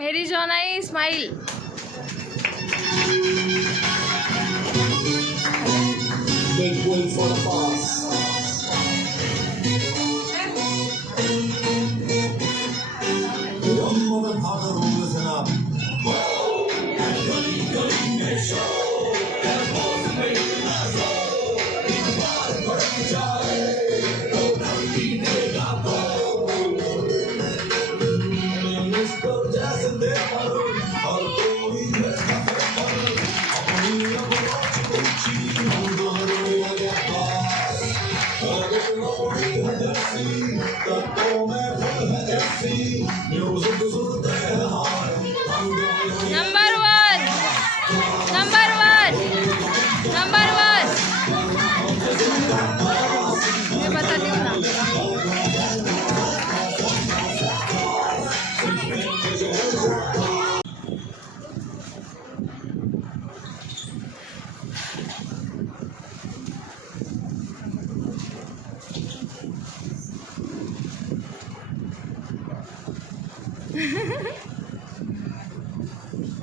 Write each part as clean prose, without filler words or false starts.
मेरी जोनाई smile. Make way for the boss. Young woman, how the room listen up. Number one. Number one. Number one. मैं बताती हूँ ना.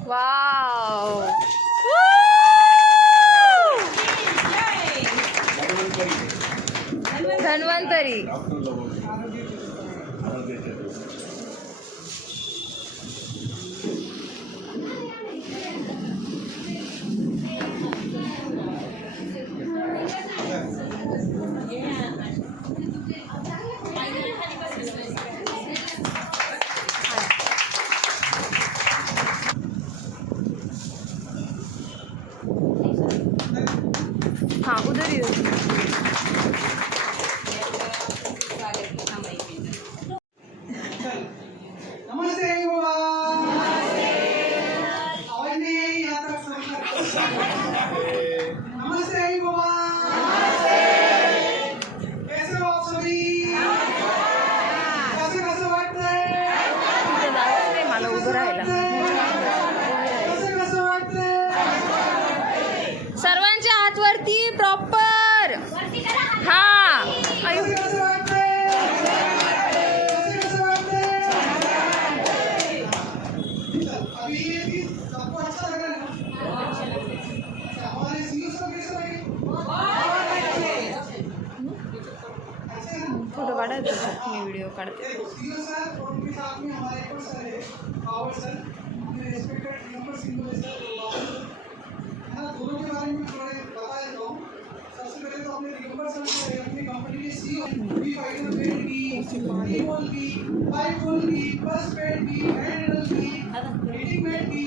Wow. Dhanvantari. हाँ उधर ही रखिए. नमस्ते बाबा. आवाज नहीं आई यहाँ तक नमस्ते बाबा. कैसे हो आप सभी? कैसे कैसे वाटतंय? तिथे जायचं नाही मला उभं राहायला. कैसे कैसे वाटतंय? सर्वांच्या हात वरती प्रॉपर. हा. आयु. कैसे कैसे वाटतंय? कैसे कैसे वाटतंय? अभी ये चीज आपको अच्छा लग रहा है ना? हमारे सीईओ साहब कैसे लगे? अच्छे हैं ना? फोटो काढायचा मी व्हिडिओ काढते. सीईओ सर और उनके साथ में हमारे एक और सर है पावर सर, अपने रेस्पेक्टेड नंबर सिंगल सर है ना. दोनों के बारे में थोड़ा बता देता हूँ. सबसे पहले तो अपने दिगंबर सर जो है अपनी कंपनी के सीईओ बी फाइटर बेड की, डी वॉल की, पाइप वॉल की, बस बेड की, हैंडल की, हीटिंग बेड की,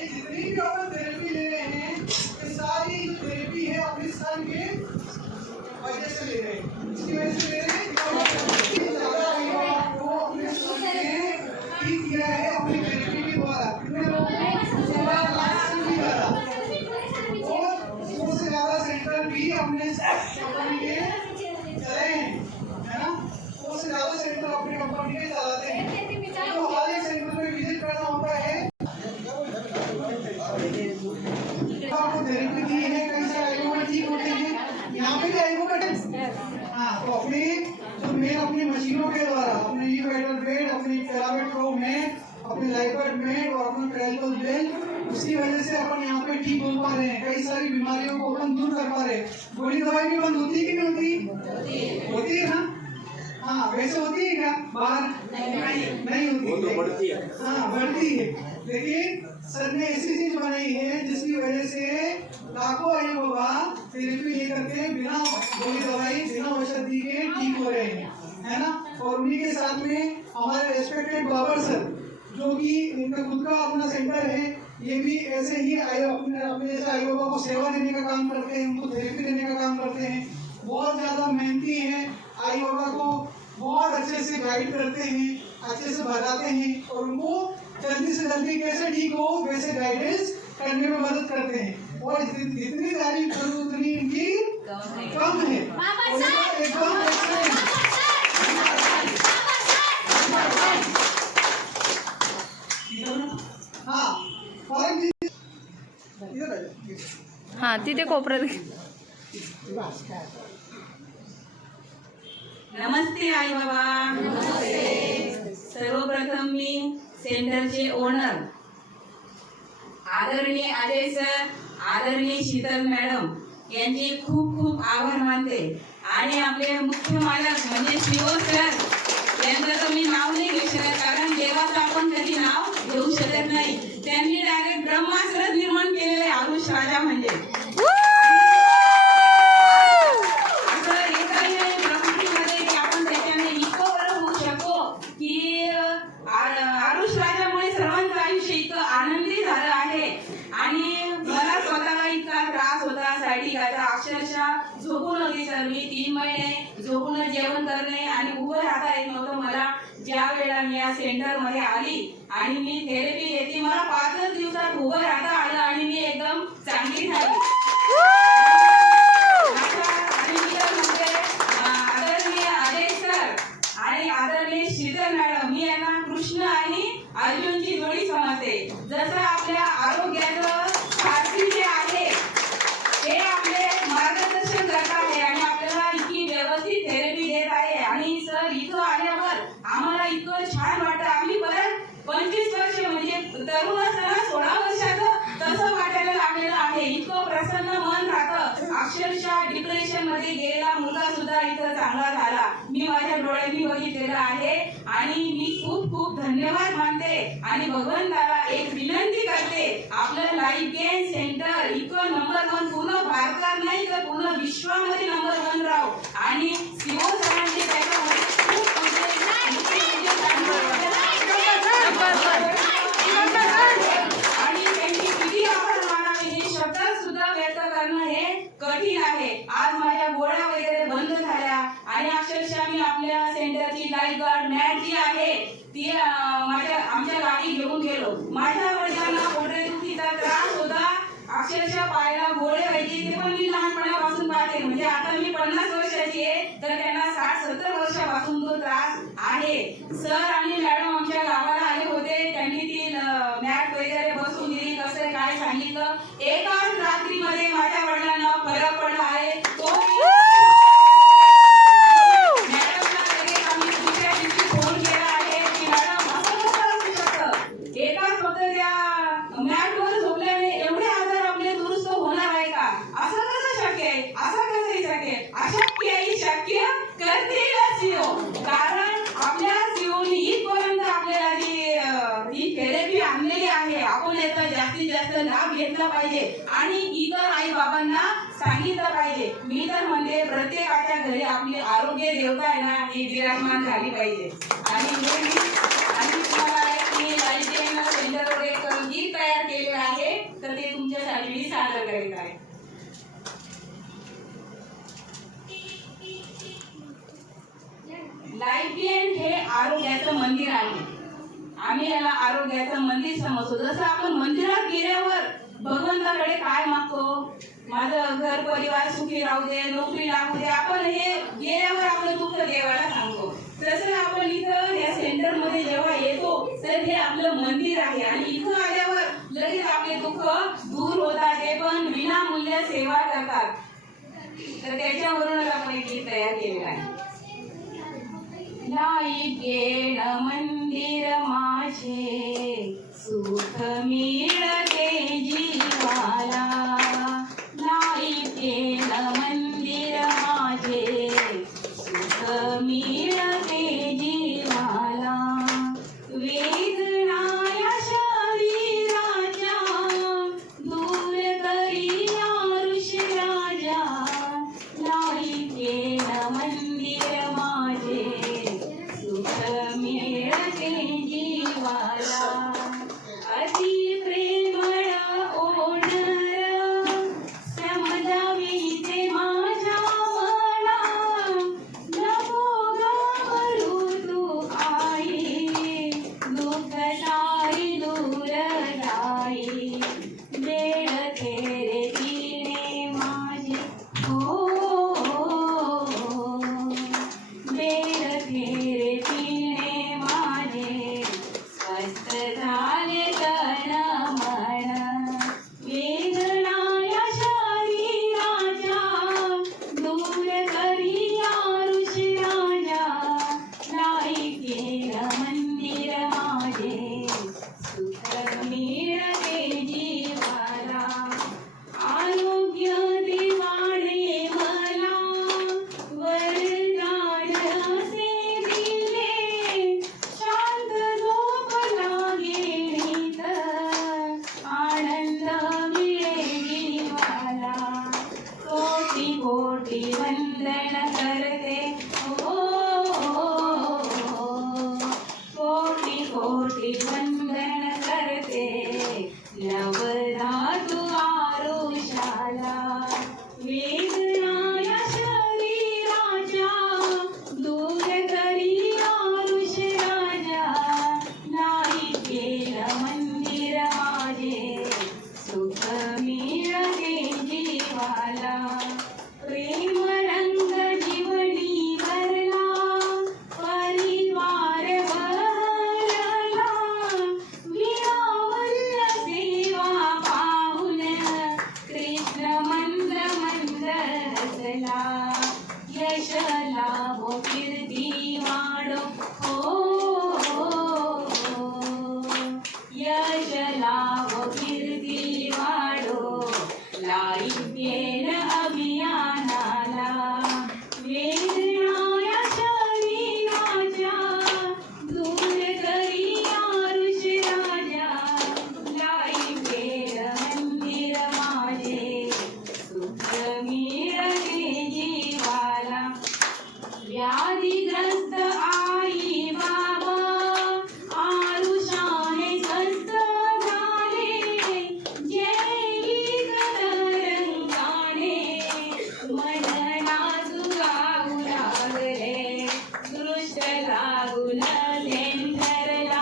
ये जितनी भी अपन थेरेपी ले रहे हैं ये सारी जो थेरेपी है अपने सर के वजह से ले रहे हैं. इसकी वजह से ले रहे हैं वो अपने सर ने ठीक किया है अपनी थेरेपी के द्वारा. कितने लोगों को 16 लाख से भी ज्यादा और 100 से ज्यादा सेंटर भी अपने कंपनी के चले हैं है ना. 100 से ज्यादा सेंटर अपनी कंपनी के चलाते हैं. तो हर एक सेंटर में विजिट करना होता है. आपको थेरेपी दी है कई से आयुर्वेद ठीक होते हैं. यहाँ पे भी आयुर्वेद हाँ तो अपनी जो मेन अपनी मशीनों के द्वारा अपने ई वाइटल बेड, अपनी पिरामिड प्रो में, अपने लाइफगार्ड में और अपने पेरिकल बेल, उसकी वजह से अपन यहाँ पे ठीक हो पा रहे हैं. कई सारी बीमारियों को अपन दूर कर पा रहे हैं. गोली दवाई भी बंद होती है कि नहीं होती? होती है ना. हाँ वैसे होती है क्या बाहर? नहीं होती. बढ़ती है. हाँ बढ़ती है. लेकिन सर ने ऐसी चीज बनाई है जिसकी वजह से लाखों आयु बाबा थेरेपी लेकर के बिना गोली दवाई बिना औषधि के ठीक हो रहे हैं है ना. और उन्हीं के साथ में हमारे रेस्पेक्टेड बाबर सर जो कि इनका खुद का अपना सेंटर है. ये भी ऐसे ही अपने जैसे आयु बाबा को सेवा देने का काम करते हैं, उनको थेरेपी देने का काम करते हैं. बहुत ज्यादा मेहनती हैं. आयु बाबा को बहुत अच्छे से गाइड करते हैं, अच्छे से बताते हैं और उनको जल्दी से जल्दी कैसे ठीक हो वैसे गाइडेंस करने में मदद करते हैं. और जितनी तारीफ करूँ उतनी इनकी कम है. एकदम हाँ हाँ तिथे कोपऱ्यात. नमस्ते आई बाबा. सेंटरचे ओनर आदरणीय अजय सर, आदरणीय शीतल मॅडम यांचे खूप खूप आभार मानते. आणि आपले मुख्य मालक म्हणजे शिव सर यांचं तर मी नाव नाही घेऊ शकत, कारण देवाचं आपण कधी नाव घेऊ शकत नाही. त्यांनी डायरेक्ट ब्रह्मास्त्र निर्माण केलेले आरुष राजा म्हणजे असं एकही नाही प्रकृतीमध्ये की आपण त्याच्याने इतकं बरं होऊ शकतो की आरुष राजामुळे सर्वांचं आयुष्य इतकं आनंदी झालं आहे. आणि मला स्वतःला इतका त्रास होता सायटिकाचा, अक्षरशः झोपून होती सर. मी 3 महिने झोपून जेवण करणे आणि उभं राहता येत नव्हतं मला. ज्या वेळेला मी या सेंटर मध्ये आली आणि मी थेरपी घेतली, मला 5च दिवसात उभं राहता आलं आणि मी एकदम चांगली झाली. आणि मी तर म्हणते आदरणीय अजय सर आणि आदरणीय शीतल मॅडम, मी यांना कृष्ण आणि अर्जुनची जोडी समजते. जसं आपल्या आरोग्याचं सारथी जे आहे ते आपले मार्गदर्शन करत आहे आणि आपल्याला इतकी व्यवस्थित थेरपी देत आहे. आणि सर इथं आल्यावर आम्हाला इतकं छान वाटतं. आम्ही परत 25 वर्ष म्हणजे तरुण असताना 16 वर्षाचं तसं वाटायला लागलेलं आहे. इतकं प्रसन्न मन राहतं. अक्षरशः डिप्रेशन मध्ये गेलेला मुलगा सुद्धा इथं चांगला झाला, मी माझ्या डोळ्यांनी बघितलेलं आहे. आणि मी खूप खूप धन्यवाद मानते आणि भगवंताला एक विनंती करते, आपलं लाईफ गेन सेंटर इतकं नंबर 1 पूर्ण भारतात नाही तर पूर्ण विश्वामध्ये नंबर 1 राहो. आणि सीओ सरांचे त्याच्यामध्ये खूप आणि त्यांची किती आभार मानावे हे शब्दात सुद्धा व्यक्त करणं हे कठीण आहे. आज माझ्या गोळ्या वगैरे बंद झाल्या आणि अक्षरशः मी आपल्या सेंटरची लाईफ गार्ड मॅट जी आहे ती आमच्या गावी घेऊन गेलो. माझ्या वडिलांना पोटदुखीचा त्रास होता, अक्षरशः पायाला गोळे व्हायचे, ते पण मी लहानपणापासून पाहते. म्हणजे आता मी 50 वर्षाची आहे तर त्यांना 60-70 वर्षापासून तो त्रास आहे. सर आणि मॅडम आमच्या गावाला आले होते, त्यांनी ती मॅट वगैरे बसून दिली, कसं काय सांगितलं. एकाच रात्रीमध्ये माझ्या वडिलांना फरक पडला आहे. तो मॅडमला लगेच आम्ही दुसऱ्या दिवशी फोन केला आहे की मॅडम असं कसं असू शकतं, एकाच फक्त त्या मॅटवर झोपल्याने एवढे आजार आपले दुरुस्त होणार आहे का, असं कसं शक्य आहे, असं कसं शक्य आहे. अशक्य आहे शक्य करतील सीओ, कारण आपल्या सीओनी इथपर्यंत आपल्याला ही थेरपी आणलेली आहे. आपण याचा जास्तीत जास्त लाभ घेतला पाहिजे आणि इतर आई बाबांना सांगितलं पाहिजे. मी तर म्हणते प्रत्येकाच्या घरी आपली आरोग्य देवता आहे ना ही विराजमान झाली पाहिजे. आणि तुम्हाला लाईफ गेन सेंटरवर एक गीत तयार केलेलं आहे तर ते तुमच्यासाठी मी सादर करीत आहे. लाईफ गेन हे आरोग्याचं मंदिर आहे. आम्ही याला आरोग्याचं मंदिर समजतो. जसं आपण मंदिरात गेल्यावर भगवंताकडे काय मागतो, माझं घर परिवार सुखी राहू दे, नोकरी लागू दे, आपण हे गेल्यावर आपलं दुःख देवाला सांगतो. तसं आपण इथं या सेंटर मध्ये जेव्हा येतो तर हे आपलं मंदिर आहे आणि इथं आल्यावर लगेच आपले दुःख दूर होतात. ते पण विनामूल्य सेवा करतात. तर त्याच्यावरूनच आपण एक गीत तयार केलेलं आहे. लाईफ गेन मंदिर माझे सुख मिळते जीवाला, लाईफ गेन मंदिर माझे सुख मिळते जीवाला, वेदना या शरीराच्या दूर करी आरुष राजा, लाईफ गेन मंदिर माझे सुख मिळते जीवाला. अति प्रेमळ ओढर समजावी ते माझ्या मना, नको घाबरू तू आई, दुःख सारी दूर जाई, वेळ तेरे तिने माझे हो, वेळ तेरे तिने माझे स्वस्थ झाले तन मन, वेदना या शरीराच्या दूर करी आरुष राजा, लाईफ गेन मंदिर माझे सेंटरला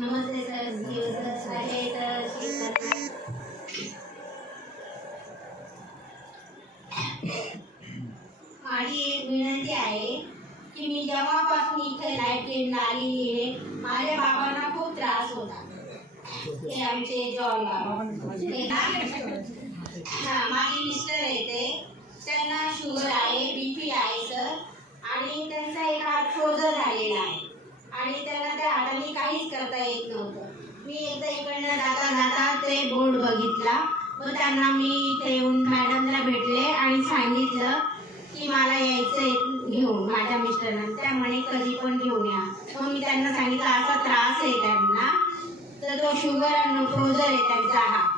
नमस्ते सर आले तर माझी एक विनंती आहे की मी जेव्हापासून इथे लाईब्ररीला आलेली आहे माझ्या बाबांना खूप त्रास होता. ते आमचे जॉन बाबा माझे मिस्टर येते त्यांना शुगर आहे BP आहे सर आणि त्यांचा एक हात फ्रोझन झालेला आहे आणि त्यांना त्या हाताने काहीच करता येत नव्हतं. मी एकदा इकडनं जाता जाता ते बोर्ड बघितला व त्यांना मी इथे येऊन मॅडमला भेटले आणि सांगितलं की मला यायचं घेऊन माझ्या मिस्टरांना. त्यामुळे कधी पण घेऊन या. मग मी त्यांना सांगितलं असा त्रास आहे त्यांना तर तो शुगर आणि फ्रोझन आहे त्यांचा हात.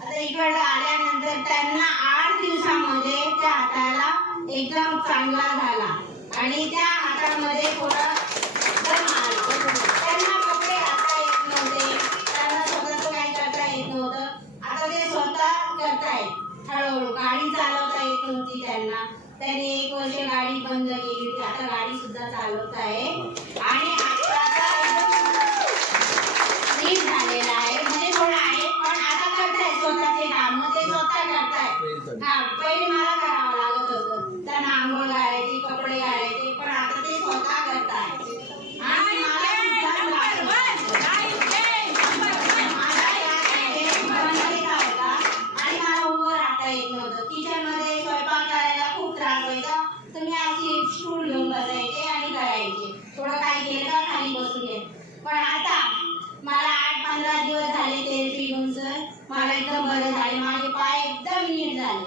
आता इकडं आल्यानंतर त्यांना 8 दिवसामध्ये त्या हाताला एकदम चांगला झाला आणि त्या हातामध्ये थोडा त्यांना कपडे घालता येत नव्हते, त्यांना स्वतःचं काही करता येत नव्हतं. आता ते स्वतः करतायत हळूहळू. गाडी चालवता येत नव्हती त्यांना. त्याने 1 वर्ष गाडी बंद केली होती. आता गाडी सुद्धा चालवत आहे आणि आता नीट झालेला आहे. म्हणजे थोडं आहे पण आता करताय स्वतःचे काम ते स्वतः करताय. पहिले मला करावं लागत होतं. त्यांना आंघोळ घालायची, कपडे घालायचे पण आता ते स्वतः करताय. आणि मला आणि मला उभं राहता येत नव्हतं. किचनमध्ये स्वयंपाक करायला खूप त्रास व्हायचा तर मी अशी स्टूल घेऊन बसायचे आणि करायचे. थोडं काय केलं का खाली बसून घे. पण आता मला 8-15 दिवस झाले थेरपी घेऊन सर मला एकदम बरं झाले. माझे पाय एकदम नीट झाले.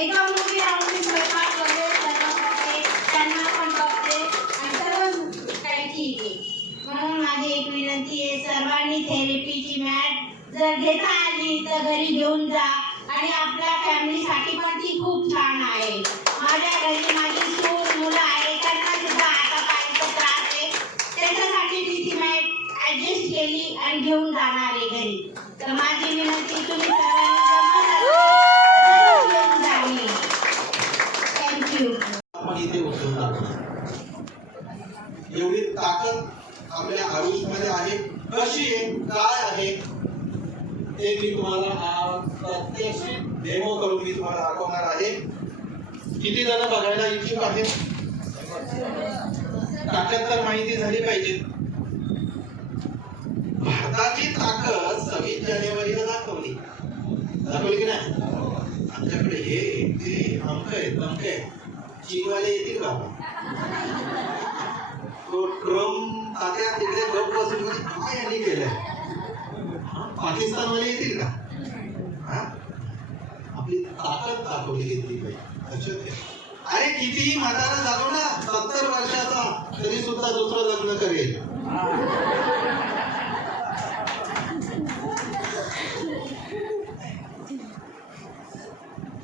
एकदम उभी राहून मी स्वयंपाक वगैरे सर्व करते, त्यांना पण बघते आणि सर्व काही ठीक आहे. म्हणून माझी एक विनंती आहे सर्वांनी थेरपीची मॅट जर घेता आली तर घरी घेऊन जा आणि आपल्या फॅमिलीसाठी पण ती खूप छान आहे. माझ्या घरी माझी सून मुलं आहे त्यांना सुद्धा आता पायाचा त्रास आहे त्याच्यासाठी ती मॅट ऍडजस्ट केली आणि घेऊन जाणार आहे घरी. तर माझी विनंती तुम्ही सर्वांनी घेऊन जावी. थँक्यू. आपण इथे उतरतो. एवढी ताकद आपल्या आयुष्यामध्ये आहे. कशी आहे काय आहे ते मी तुम्हाला प्रत्यक्ष डेमो करून मी तुम्हाला दाखवणार आहे. किती जण बघायला इच्छुक आहेत? ताकद तर माहिती झाली पाहिजे. भारताची ताकद 26 जानेवारीला दाखवली की नाही? आमच्याकडे हे ते अमक आहे तमक आहे. चीनवाले येतील का? तो ट्रम्प तात्या तिकडे गप बसून काय यांनी केलंय? पाकिस्तानवाले येतील का? आपली ताकद दाखवली घेतली पाहिजे. अरे कितीही म्हातारा झालो ना 70 वर्षाचा तरी सुद्धा दुसरं लग्न करेल.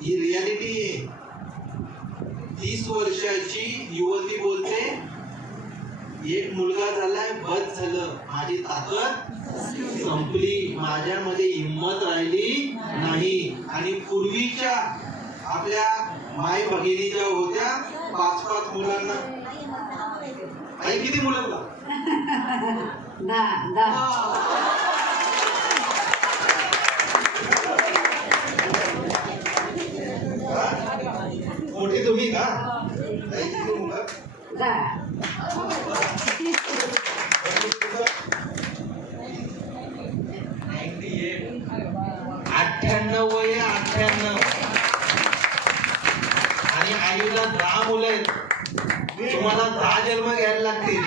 ही रियालिटी आहे. 30 वर्षाची युवती बोलते एक मुलगा झालाय बस झालं, माझी ताकद संपली, माझ्यामध्ये हिंमत राहिली नाही. आणि पूर्वीच्या आपल्या माई भगिनी ज्या होत्या 5-5 मुलांना, आई किती मुलांना? 10. अठ्ठ्याण्णव वय आहे, 98. आणि आईला 10 मुलं आहेत. तुम्हाला 10 जन्म घ्यायला लागतील,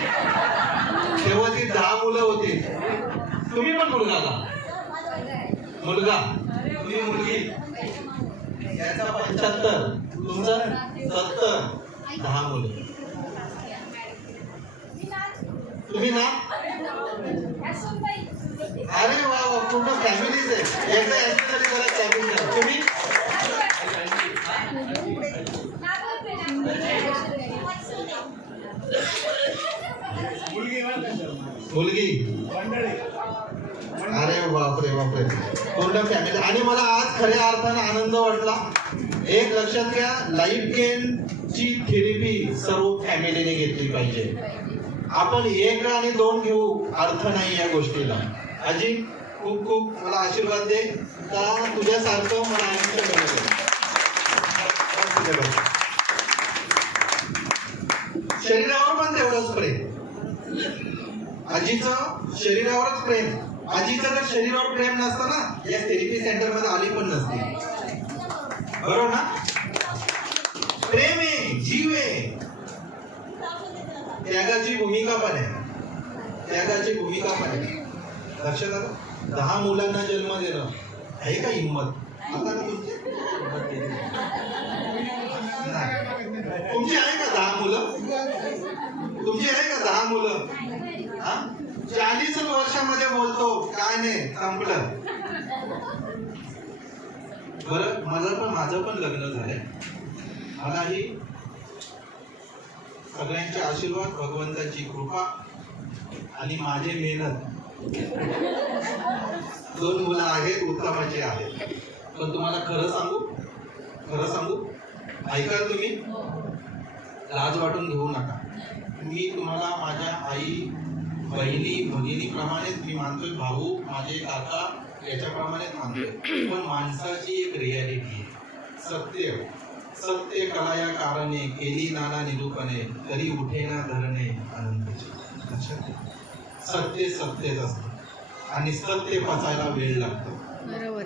तेव्हा ती 10 मुलं होती. तुम्ही पण मुलगा, तुम्ही मुलगी, याचा 75, तुमचं 70, 10 मुलं. तुम्ही ना, अरे वा वा, पूर्ण फॅमिलीच आहे. एकदा यांच्या तरी जरा फॅमिली करा. तुम्ही मुलगी, अरे बापरे बापरे, पूर्ण फॅमिली. आणि मला आज खऱ्या अर्थानं आनंद वाटला. एक लक्षात घ्या, लाईफ गेन ची थेरपी सर्व फॅमिलीने घेतली पाहिजे. आपण 1 आणि 2 घेऊ, अर्थ नाही या गोष्टीला. आजी खूप खूप मला आशीर्वाद दे का तुझ्यासारखं मला आयुष्य मिळालं. शरीरावर पण तेवढंच प्रेम, आजीचं शरीरावरच प्रेम. आजीचं जर शरीरावर प्रेम नसतं ना, या थेरपी सेंटर मध्ये आली पण नसते. बरोबर ना? प्रेम आहे, जीव आहे, त्यागाची भूमिका पण आहे, त्यागाची भूमिका पण आहे. लक्षात आलं? 10 मुलांना जन्म देणं आहे का हिंमत? आता तुमची आहे का 10 मुलं? तुमची आहे का 10 मुलं? 40 वर्षामध्ये बोलतो काय नाही, संपलं. बरं, माझं पण लग्न झालंय. मलाही सगळ्यांचे आशीर्वाद, भगवंताची कृपा आणि माझे मेहनत. 2 मुलं आहेत, उत्तमाचे आहेत. पण तुम्हाला खरं सांगू, ऐकाल तुम्ही? लाज वाटून घेऊ नका. मी तुम्हाला माझ्या आई, बहिणी, भगिनीप्रमाणेच मी मानतोय, भाऊ, माझे काका याच्याप्रमाणेच मानतोय. पण माणसाची एक रियालिटी आहे, सत्य कलाया कारणे, केली नाना निरूपणे, तरी उठे ना धरणे आनंदाचे. लक्षात घ्या, सत्य सत्यच असतं आणि सत्य पचायला वेळ लागतो.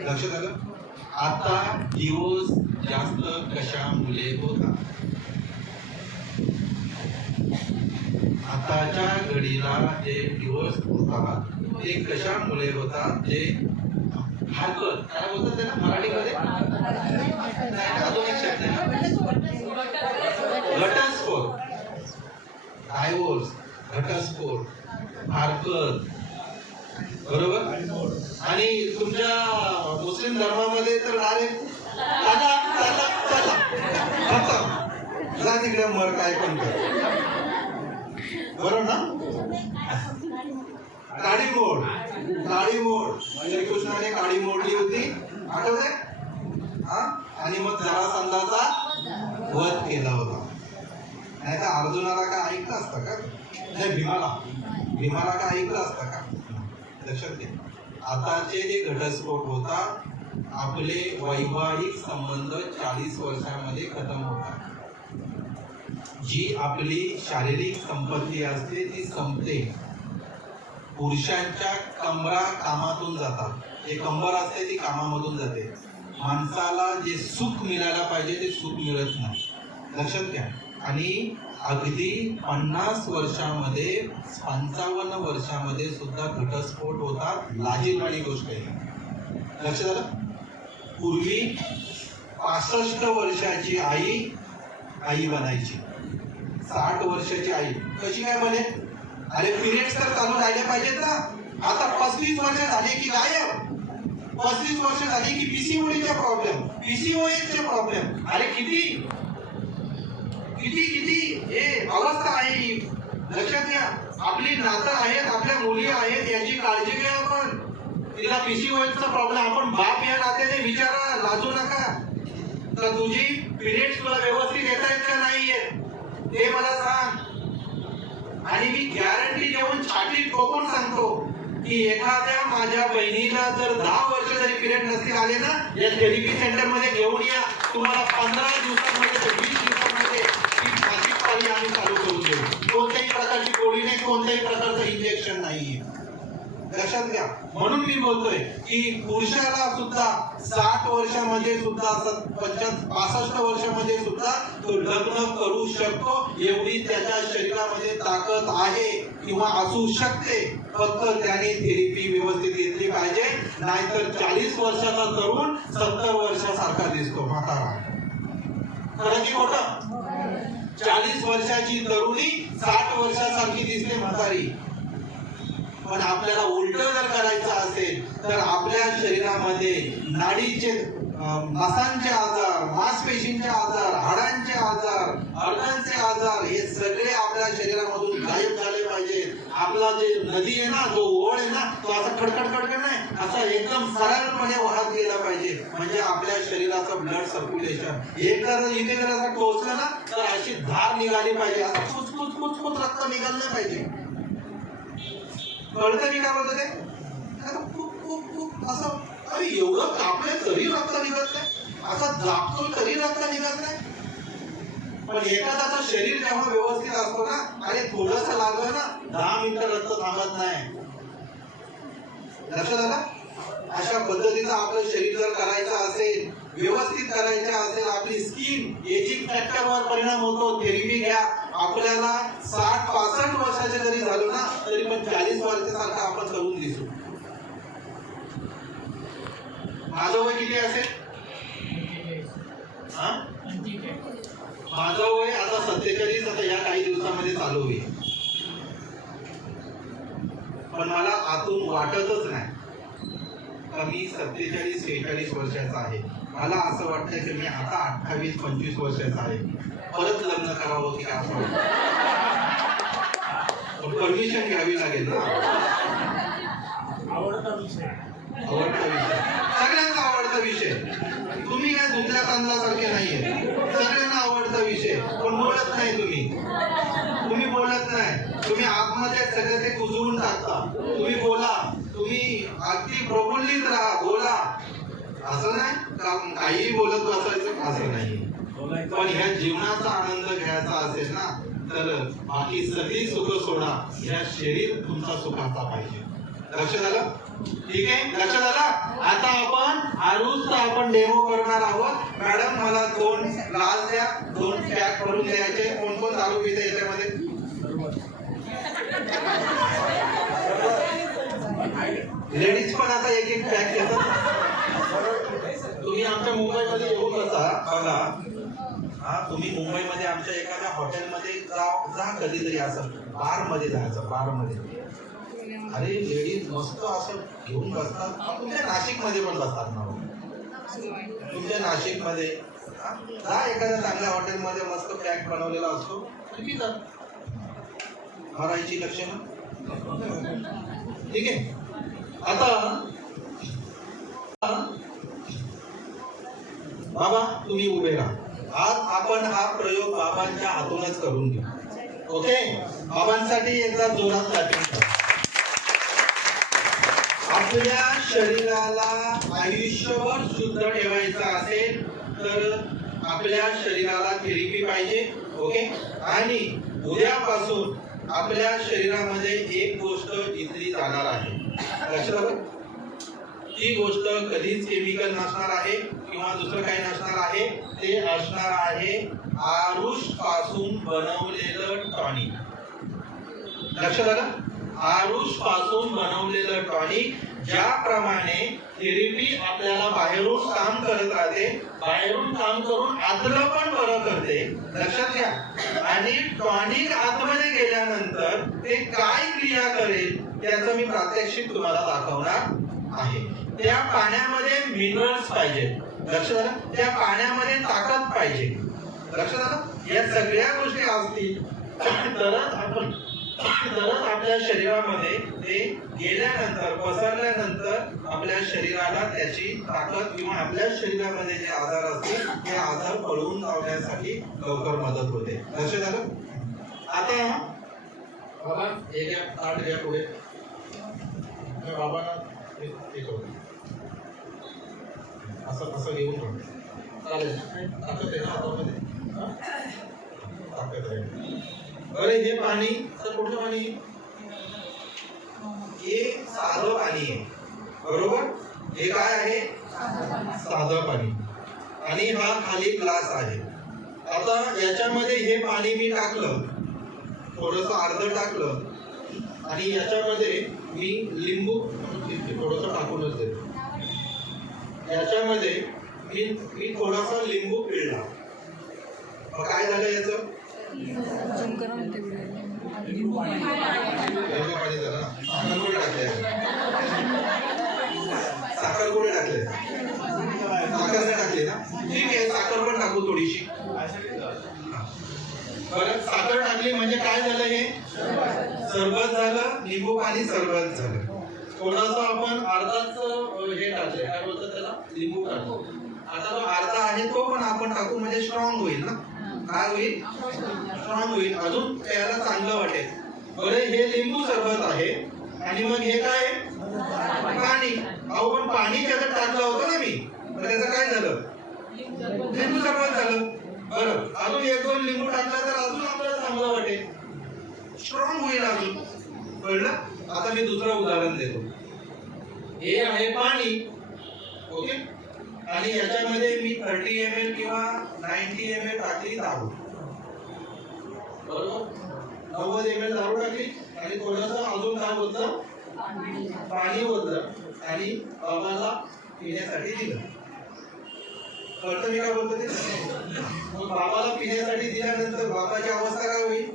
लक्षात आलं? आता दिवस जास्त कशामुळे होतात? आताच्या घडीला जे दिवस होतात ते कशामुळे होतात? ते हरकत काय बोलतात त्याला मराठीमध्ये? अजून एक शब्द आहे, घटस्फोट, डायव्होर्स, घटस्फोट, हरकत. बरोबर? आणि तुमच्या मुस्लिम धर्मामध्ये तर डायरेक्ट जा तिकडे मर, काय पण कर. बरोबर ना? काळी मोड, श्रीकृष्णाने काळी मोडली होती, आठवते? आणि मग जरासंधाचा वध केला होता. नाही तर अर्जुनाला काय ऐकलं असतं का? नाही, भीमाला काय ऐकलं असतं का? लक्षात घ्या, आताचे जे घटस्फोट होतात, आपले वैवाहिक संबंध 40 वर्षामध्ये खतम होतात. जी आपली शारीरिक संपत्ती असते ती संपते. पुरुषांच्या कंबरा कामातून जातात, जे कंबर असते ती कामामधून जाते. माणसाला जे सुख मिळायला पाहिजे ते सुख मिळत नाही. लक्षात घ्या. आणि अगदी 50 वर्षामध्ये, 55 वर्षामध्ये सुद्धा घटस्फोट होतात. लाजिरवाणी गोष्ट आहे. लक्षात आलं? पूर्वी 65 वर्षाची आई बनायची, 60 वर्षाची आई कशी काय बने? अरे पिरियड्स तर चालू राहिले पाहिजेत ना. आता 35 वर्ष झाली की गायब, 35 वर्ष झाली की पीसीओडीचे प्रॉब्लेम, पीसीओएसचे प्रॉब्लेम. अरे किती हे अवस्था आहे. लक्षात घ्या, आपली नातं आहेत, आपल्या मुली आहेत, याची काळजी घ्या आपण. तिला पीसीओएसचा प्रॉब्लेम, आपण बाप या नात्याने विचारा, लाजू नका. तर तुझी पिरियड्स तुला व्यवस्थित येत आहेत का नाही येत ते मला सांग. आणि मी गॅरंटी देऊन छाती ठोकून सांगतो की एखाद्या माझ्या बहिणीला जर 10 वर्ष जरी पिरियड नसतील आले ना, या थेरपी सेंटर मध्ये घेऊन या. तुम्हाला 15 दिवसांमध्ये 20 दिवसांमध्ये ती माझी पाळी आम्ही चालू करून देऊ. कनेक्शन नाहीये. लक्षात घ्या. म्हणून मी बोलतोय की पुरुषाला सुद्धा 60 वर्षामध्ये सुद्धा 65 वर्षामध्ये सुद्धा तो लग्न करू शकतो, एवढी त्याच्या शरीरामध्ये ताकद आहे किंवा असू शकते. फक्त त्याने थेरपी व्यवस्थित घेतली पाहिजे. नाहीतर 40 वर्षाचा तरुण 70 वर्षासारखा दिसतो म्हातारा. खरं की खोटं? 40 वर्षाची तरुणी 60 वर्षासारखी दिसते म्हातारी. पण आपल्याला उलट जर करायचं असेल तर आपल्या शरीरामध्ये नाडीचे नसांचे आजार, मांसपेशींचे आजार, हाडांचे आजार, हाडांचे आजार हे सगळे आपल्या शरीरामधून गायब झाले पाहिजे. आपला जे नदी आहे ना, जो ओळ आहे ना, तो असा खडखड खडखड नाही, असा एकदम सरळपणे वाहत गेला पाहिजे. म्हणजे आपल्या शरीराचं ब्लड सर्क्युलेशन एक जर इथे जर असं टोचलं ना तर अशी धार निघाली पाहिजे. असं कुचकुच कुचकुच रक्त निघालं पाहिजे. कळतं मी काय बोलतो ते? खूप खूप खूप असं अरे एवढं कापलंय तरी रक्त निघत नाही, असा दाबतोय तरी रक्त निघत नाही. पण एखाद्याचं शरीर जेव्हा व्यवस्थित असतो ना, अरे थोडंसं लागलं ना 10 मिनिटं रक्त थांबत नाही. लक्षात आलं? अशा पद्धतीचं आपलं शरीर जर करायचं असेल, व्यवस्थित करायचं असेल, आपली स्किन एजिंग फॅक्टरवर परिणाम होतो. थेरपी घ्या. आपल्याला 60-65 वर्षाचे जरी झालो ना तरी पण 40 वर्षासारखं आपण करून दिसू. माझं वय किती असेल? माझं वय आता 47. आता या काही दिवसामध्ये चालू होईल. पण मला आतून वाटतच नाही का मी 47-46 वर्षाचा आहे. मला असं वाटतं की मी आता 28-25 वर्षाचा आहे. परत लग्न करावं की काय परमिशन घ्यावी लागेल ना. आवडता विषय, सगळ्यांचा आवडता विषय. तुम्ही काय दुसऱ्या तांदळासारखे नाहीये. सगळ्यांना आवडता विषय. पण बोलत नाही तुम्ही बोलत नाही. तुम्ही आतमध्ये सगळे ते कुजवून टाकता. तुम्ही बोला, तुम्ही अगदी प्रफुल्लित राहा, बोला. असं नाही काही बोलत बसायचं असं नाही. पण ह्या जीवनाचा आनंद घ्यायचा असेल ना तर बाकी सगळी सुख सोडा. या शरीर तुमचा सुखाचा पाहिजे. लक्षात आलं? ठीक आहे, लक्षात आलं? आता आपण आरुसचा आपण डेमो करणार आहोत. मॅडम मला 2 ग्लास द्या, 2 पॅक भरून द्यायचे. कोण कोण दारू पिते याच्यामध्ये? लेडीज पण आता एक पॅक घेतात. तुम्ही आमच्या मुंबईमध्ये येऊ कसा बघा. तुम्ही मुंबईमध्ये आमच्या एखाद्या हॉटेलमध्ये जा कधीतरी, असं बार मध्ये जायचं. बार मध्ये अरे लेडीज मस्त असं घेऊन बसतात. तुमच्या नाशिकमध्ये पण बसतात ना. तुमच्या नाशिकमध्ये जा एखाद्या चांगल्या हॉटेलमध्ये, मस्त पॅक बनवलेला असतो. तुम्ही जा भरायची लक्षणं. ठीक आहे. आता बाबा तुम्ही उभे राहा. आज आपण हा प्रयोग बाबांच्या हातूनच करून घेऊ. ओके, बाबांसाठी एकदा जोरात क्लॅपिंग करा. आपल्या शरीराला आयुष्यभर शुद्ध ठेवायचं असेल तर आपल्या शरीराला थेरपी पाहिजे. ओके, आणि उद्यापासून आपल्या शरीरामध्ये एक गोष्ट इथली जाणार आहे. लक्षात, ती गोष्ट कधीच केमिकल नसणार आहे किंवा दुसरं काही नसणार आहे. ते असणार आहे आरुष पासून बनवलेलं टॉनिक. लक्षात आलं? आरुष पासून बनवलेलं टॉनिक. ज्याप्रमाणे थेरपी आपल्याला बाहेरून काम करत राहते, बाहेरून काम करून आतलं पण बरं करते. लक्षात घ्या. आणि टॉनिक आतमध्ये गेल्यानंतर ते काय क्रिया करेल त्याचं मी प्रात्यक्षिक तुम्हाला दाखवणार आहे. त्या पाण्यामध्ये मिनरल्स पाहिजे. लक्षात आलं? त्या पाण्यामध्ये ताकद पाहिजे. लक्षात आलं? या सगळ्या गोष्टी असतील तरच आपल्या शरीरामध्ये ते गेल्यानंतर, पसरल्यानंतर आपल्या शरीराला त्याची ताकद किंवा आपल्या शरीरामध्ये जे आजार असतील ते आजार पळवून लावण्यासाठी लवकर मदत होते. लक्षात आलं? आता बाबा एक ताट घ्या पुढे. बाबांना असं असं घेऊन चालेल. ताकद आहे ना हातामध्ये? ताकद आहे. अरे हे पाणी, कुठलं पाणी? हे साधं पाणी आहे, बरोबर? हे काय आहे? साधं पाणी. आणि हा खाली ग्लास आहे. आता याच्यामध्ये हे पाणी मी टाकलं, थोडंसं अर्ध टाकलं, आणि याच्यामध्ये मी लिंबू थोडंसं टाकूनच देतो. याच्यामध्ये मी थोडासा लिंबू पिळला. मग काय झालं याचं? लिंबू पाणी झालं ना. साखर कुठे टाकले? साखर कुठे टाकले? साखर नाही टाकली ना. ठीक आहे, साखर पण टाकू थोडीशी. बरं, साखर टाकली म्हणजे काय झालं? हे सरबत झालं, लिंबू पाणी सरबत झालं. थोडंसं आपण अर्धाच हे टाकलंय, काय बोलतात त्याला, लिंबू टाकू. आता जो अर्धा आहे तो पण आपण टाकू म्हणजे स्ट्रॉंग होईल ना. काय होईल? स्ट्रॉंग होईल, अजून प्यायला चांगलं वाटेल. बरं, हे लिंबू सरबत आहे. आणि मग हे काय? पाणी. अहो पण पाणी त्याच्यात टाकलं होतं ना मी, तर त्याचं काय झालं? लिंबू सरबत झालं. बरं, अजून 1-2 लिंबू टाकला तर अजून आपल्याला चांगलं वाटेल, स्ट्रॉंग होईल अजून. कळलं? आता मी दुसरं उदाहरण देतो. हे आहे पाणी, ओके, आणि याच्यामध्ये मी 30 ml किंवा 90 ml टाकली दारू, बरोबर? 90 ml दारू टाकली आणि थोडंसं अजून काय होतं? पाणी होतं, आणि बाबाला पिण्यासाठी दिलं. कळतं मी काय बोलतो ते? मग बाबाला पिण्यासाठी दिल्यानंतर बाबाची अवस्था काय होईल?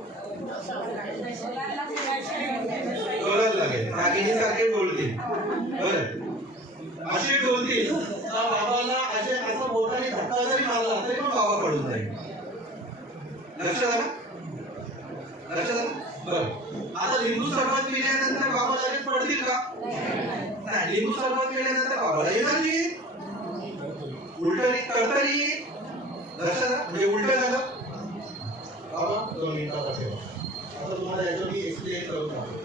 डोलायला लागेल, नागिनीसारखे डोलतील. बरं, असे डोलतील तर बाबाला असं बोटाने धक्का जरी मारला तरी पण बाबा पडून जाईल. लक्षात आलं? लक्षात आलं? बरं, आता लिंबू सरबत पिल्यानंतर बाबा लगेच पडतील का? नाही, लिंबू सरबत पिल्यानंतर बाबाला एनर्जी येईल, उलट तरतरी येईल. लक्षात आलं? म्हणजे उलट झालं. बाबा 2 मिनिटाचा ठेवा. आता तुम्हाला याचं मी एक्सप्लेन करून सांगतो.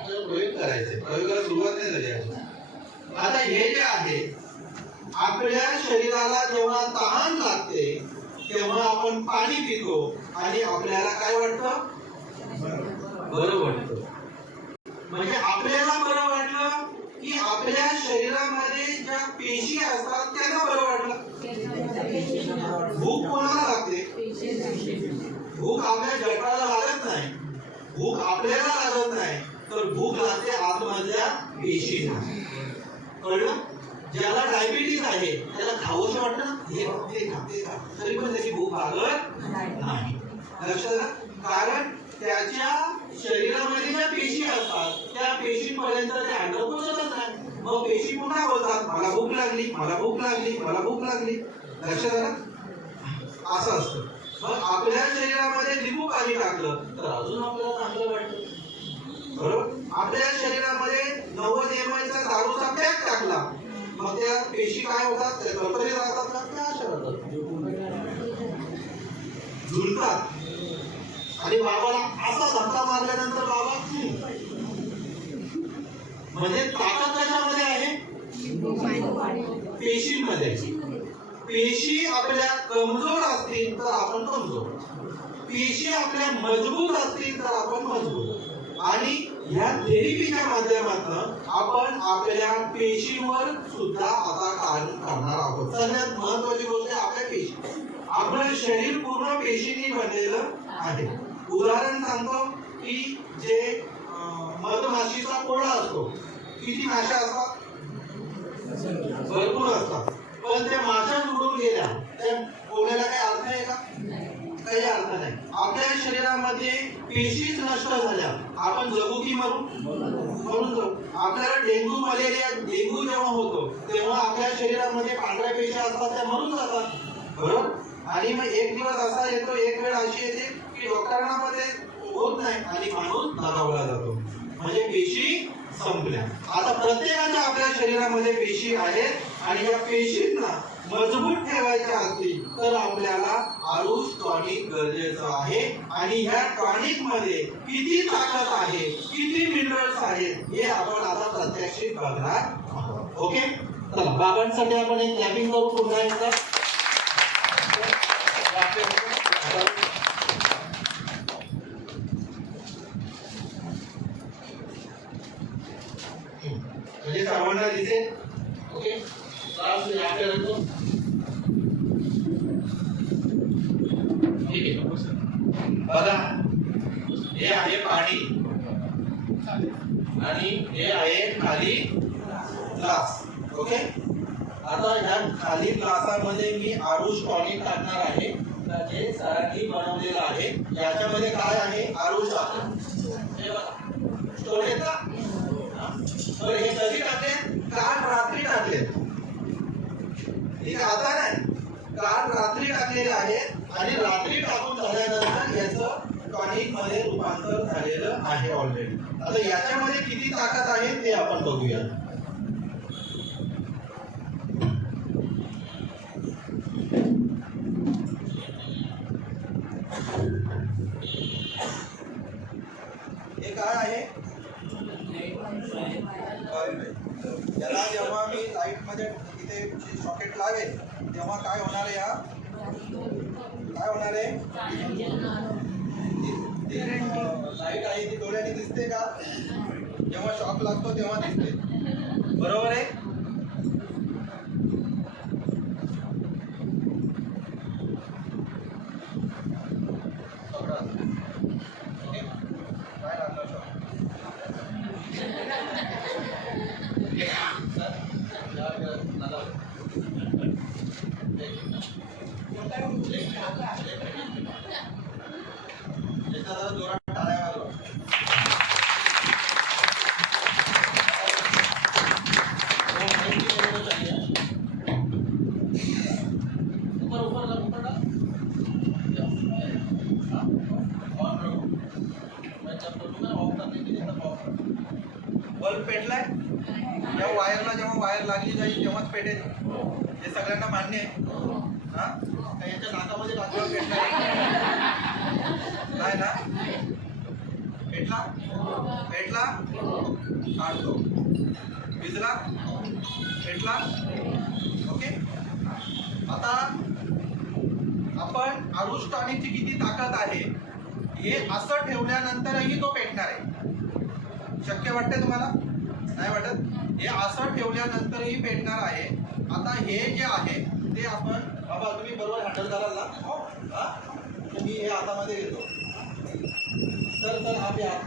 प्रयोग करायचे, प्रयोगाला सुरुवात नाही झाली अजून. आता हे जे आहे, आपल्या शरीराला जेव्हा तहान लागते तेव्हा आपण पाणी पितो आणि आपल्याला काय वाटतं? बरं वाटतं. म्हणजे आपल्याला बरं वाटलं की आपल्या शरीरामध्ये ज्या पेशी असतात त्यांना बरं वाटलं. भूक कोणाला लागते? भूक आपल्या जठाराला लागत नाही, भूक आपल्याला लागत नाही, तर भूक लागते आतमधल्या पेशींना. कळलं? ज्याला डायबिटीज आहे त्याला खावंसं वाटतं ना, हे खा, तरी पण त्याची भूक लागत नाही. लक्षात आलं? कारण त्याच्या शरीरामध्ये ज्या पेशी असतात त्या पेशीपर्यंत ते अन्न पोहोचतच नाही. मग पेशी पुन्हा बोलतात, मला भूक लागली, मला भूक लागली, मला भूक लागली. लक्षात आलं? असं असतं. मग आपल्या शरीरामध्ये लिंबू पाणी टाकलं तर अजून आपल्याला चांगलं वाटतं, बरोबर? आपल्या शरीरामध्ये 90 ml चा दारूचा पॅक टाकला, मग त्या पेशी काय होतात? त्या तरतरीत राहतात का? त्या अशा राहतात, झुलतात. आणि बाबाला असा धक्का मारल्यानंतर बाबा म्हणजे ताकद कशामध्ये आहे? पेशींमध्ये. पेशी आपल्या कमजोर असतील तर आपण कमजोर, पेशी आपल्या मजबूत असतील तर आपण मजबूत. आणि ह्या थेरपीच्या माध्यमातून आपण आपल्या पेशींवर सुद्धा आता काम करणार आहोत. सगळ्यात महत्वाची गोष्ट आहे आपल्या पेशी. आपलं शरीर पूर्ण पेशींनी बनलेलं आहे. उदाहरण सांगतो की जे मधमाशीचा पोळा असतो, किती माशा असतात? भरपूर असतात. पण त्या माशा उडून गेल्या, त्या पोळ्याला काही अर्थ आहे का? काही अर्थ नाही. आपल्या शरीरामध्ये पेशीच नष्ट झाल्या, आपण जगू की मरू? मरून जाऊ. आपल्याला डेंग्यू मलेरिया, डेंग्यू जेव्हा होतो तेव्हा आपल्या शरीरामध्ये पांढऱ्या पेशी असतात, त्या मरून जातात, बरोबर? आणि मग एक दिवस असा येतो, एक वेळ अशी येते की डॉक्टरांना मध्ये होत नाही आणि माणूस दगावला जातो, म्हणजे पेशी संपल्या. आता प्रत्येकाच्या आपल्या शरीरामध्ये पेशी आहेत आणि या पेशींना मजबूत ठेवायच्या असतील तर आपल्याला आरुष टॉनिक गरजेचं आहे. आणि ह्या टॉनिक मध्ये किती ताकद आहे, किती मिनरल्स आहेत हे आपण आता प्रत्यक्षित बघणार आहोत. ओके, चला बाबांसाठी आपण एक क्लॅपिंग करू पुन्हा एकदा. वाटेल तो ठीक आहे. बघा हे आहे पाणी आणि हे आहे खाली ग्लास. ओके, आता ह्या खाली ग्लासामध्ये मी आरुष टॉनिक टाकणार आहे जे सरांनी बनवलेलं आहे. याच्यामध्ये काय आहे? आरुष आहे. हे बघा स्टोरेज ना. तर हे कधी टाकले? काल रात्री टाकले. ठीक आहे, आता नाही, काल रात्री टाकलेले आहे आणि रात्री टाकून झाल्यानंतर याचं टॉनिक मध्ये रूपांतर झालेलं आहे ऑलरेडी. आता याच्यामध्ये किती ताकद आहे ते आपण बघूया. हे काय आहे? याला जेव्हा मी लाईट मध्ये इथे सॉकेट लावेल तेव्हा काय होणार आहे? काय होणार आहे? लाईट आहे ती डोळ्याने दिसते का? जेव्हा शॉक लागतो तेव्हा दिसते, बरोबर आहे? काय लागलं शॉक? जोरात टाळ्या वाजवा. बल्ब पेटलाय, या वायरला जेव्हा वायर लागली जाईल तेव्हाच पेटेल, हे सगळ्यांना मान्य आहे. हा, याच्या नाकामध्ये टाकल्यावर पेटणार नाही ना? पेटला पेटला काढतो, भिजला पेटला. ओके, आता आपण आरुष टॉनिकची किती ताकद आहे हे असं ठेवल्यानंतरही तो पेटणार आहे. शक्य वाटते तुम्हाला? नाही वाटत? हे असं ठेवल्यानंतरही पेटणार आहे. आता हे जे आहे ते आपण, बाबा तुम्ही बरोबर हँडल कराल ना? तुम्ही हे हातामध्ये घेतो तर आम्ही हात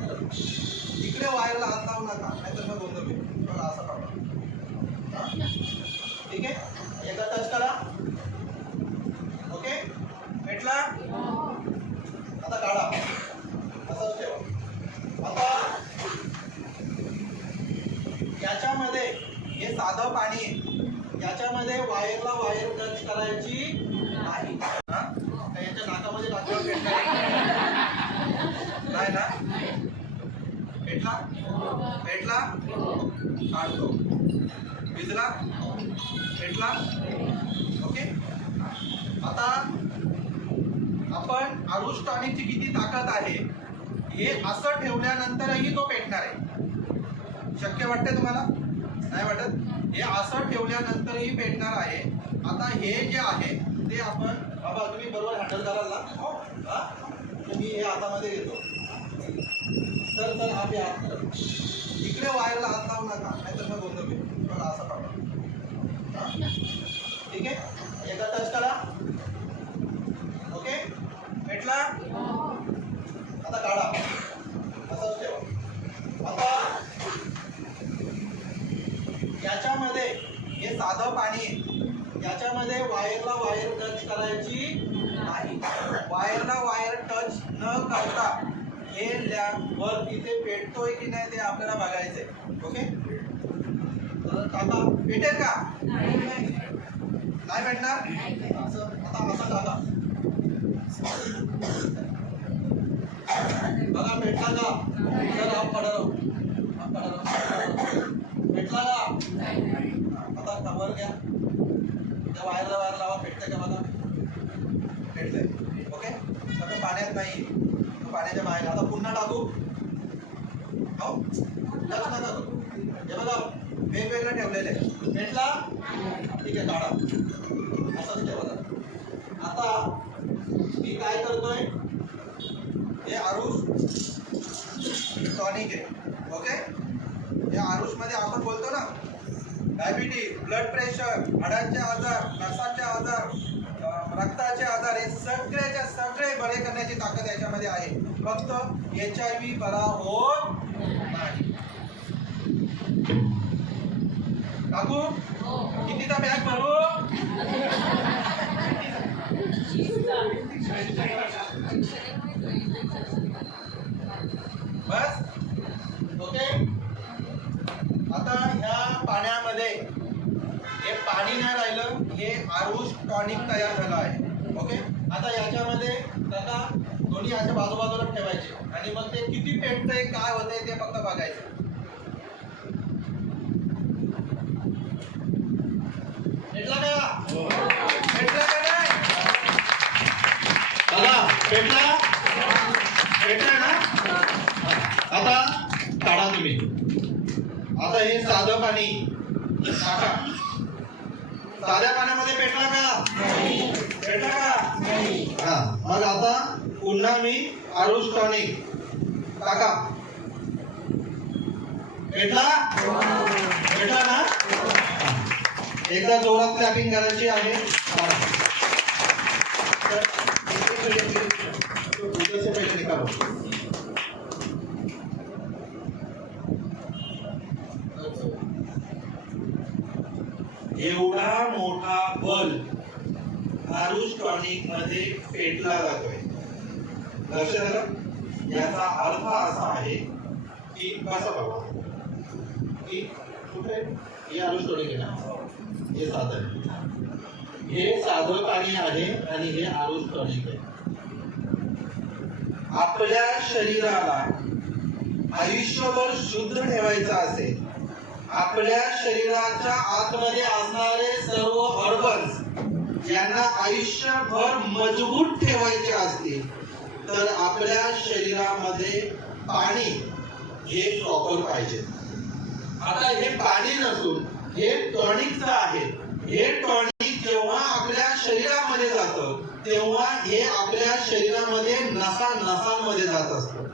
इकडे वायरला हात लावू नका, नाहीतर मग गोंधळ होईल. बघा असं काढा. ठीक आहे, एकदा टच करा. ओके, पेटला. आता काढा, असंच ठेवा. आता याच्यामध्ये हे साधं पाणी आहे, याच्यामध्ये वायरला वायर टच करायची नाही. याच्या नाकामध्ये टाकल्यावर पेटणार नाही ना? पेटला पेटला काढतो, भिजला पेटला. ओके, आता आपण आरुष टॉनिकची किती ताकद आहे हे असं ठेवल्यानंतरही तो पेटणार आहे. शक्य वाटते तुम्हाला? नाही वाटत? हे असं ठेवल्यानंतरही पेटणार आहे. आता हे जे आहे ते आपण, बाबा तुम्ही बरोबर हँडल कराल ना? तुम्ही हे हातामध्ये घेतो तर आम्ही हात इकडे वायरला हात लावू नका, नाहीतर मग गोंधळ होईल. बघा असं काढा. ठीक आहे, एकदा टच करा. ओके, पेटला. आता काढा, असंच ठेवा. आता याच्यामध्ये हे साधं पाणी आहे, याच्यामध्ये वायरला वायर टच करायची नाही. वायरला वायर टच न करता हे वर तिथे पेटतोय की नाही ते आपल्याला बघायचंय. ओके, तर काका पेटेल का? नाही भेटणार. असं आता असं काका बघा भेटला का? तर आप पडलो भेटला का? आता खबर घ्या, त्या वायरला वायर लावा, भेटतंय का? बघा भेटतंय. ओके, आता पाण्यात नाही, पाण्याच्या बाहेर. आता पुन्हा टाकू. हो, टच नका करू. हे बघा वेगवेगळं ठेवलेलं आहे. भेटला? ठीक आहे, काढा. असंच ठेवा. आता मी काय करतोय, हे आरुष टॉनिक आहे. ओके, या आरुष मध्ये आपण बोलतो ना डायबिटीज, ब्लड प्रेशर, हाडांचे आजार, नसाचे आजार, रक्ताचे आजार, हे सगळ्याच्या सगळे बरे करण्याची ताकद याच्यामध्ये आहे. फक्त HIV बरा होत नाही. काकू कितीचा बॅग भरू? बस ओके. आता ह्या पाण्यामध्ये हे पाणी नाही राहिलं, हे आरुष टॉनिक तयार झालं आहे. ओके. आता याच्यामध्ये त्याला दोन्ही अशा बाजूबाजूला ठेवायचे आणि मग ते किती पेटतंय काय होतंय ते फक्त बघायचं. पेटला का? पेटला का नाही? बघा पेटला, पेटला ना? आता काढा तुम्ही. आता हे साधं पाणी टाका. साध्या पाण्यामध्ये पेटला का? पेटला का? हा. मग आता पुन्हा मी आरुष टॉनिक टाका. पेटला? पेटला ना? एकदा जोरात क्लॅपिंग करायची आहे. एवढा मोठा बल्ब आरुष टॉनिक मध्ये पेटला जातोय. लक्षात आलं? याचा अर्थ असा आहे की कसं बघा की कुठे हे आरुष टॉनिक आहे ना, हे साधं हे साधं पाणी आहे आणि हे आरुष टॉनिक आहे. आपल्या शरीराला आयुष्यभर शुद्ध ठेवायचं असेल, आपल्या शरीराच्या आतमध्ये असणारे सर्व ऑर्गन्स यांना आयुष्यभर मजबूत ठेवायचे असतील तर आपल्या शरीरामध्ये पाणी हे प्रॉपर पाहिजे. आता हे पाणी नसून हे टॉनिकचं आहे. हे टॉनिक जेव्हा आपल्या शरीरामध्ये जातं तेव्हा हे आपल्या शरीरामध्ये नसांमध्ये जात असतं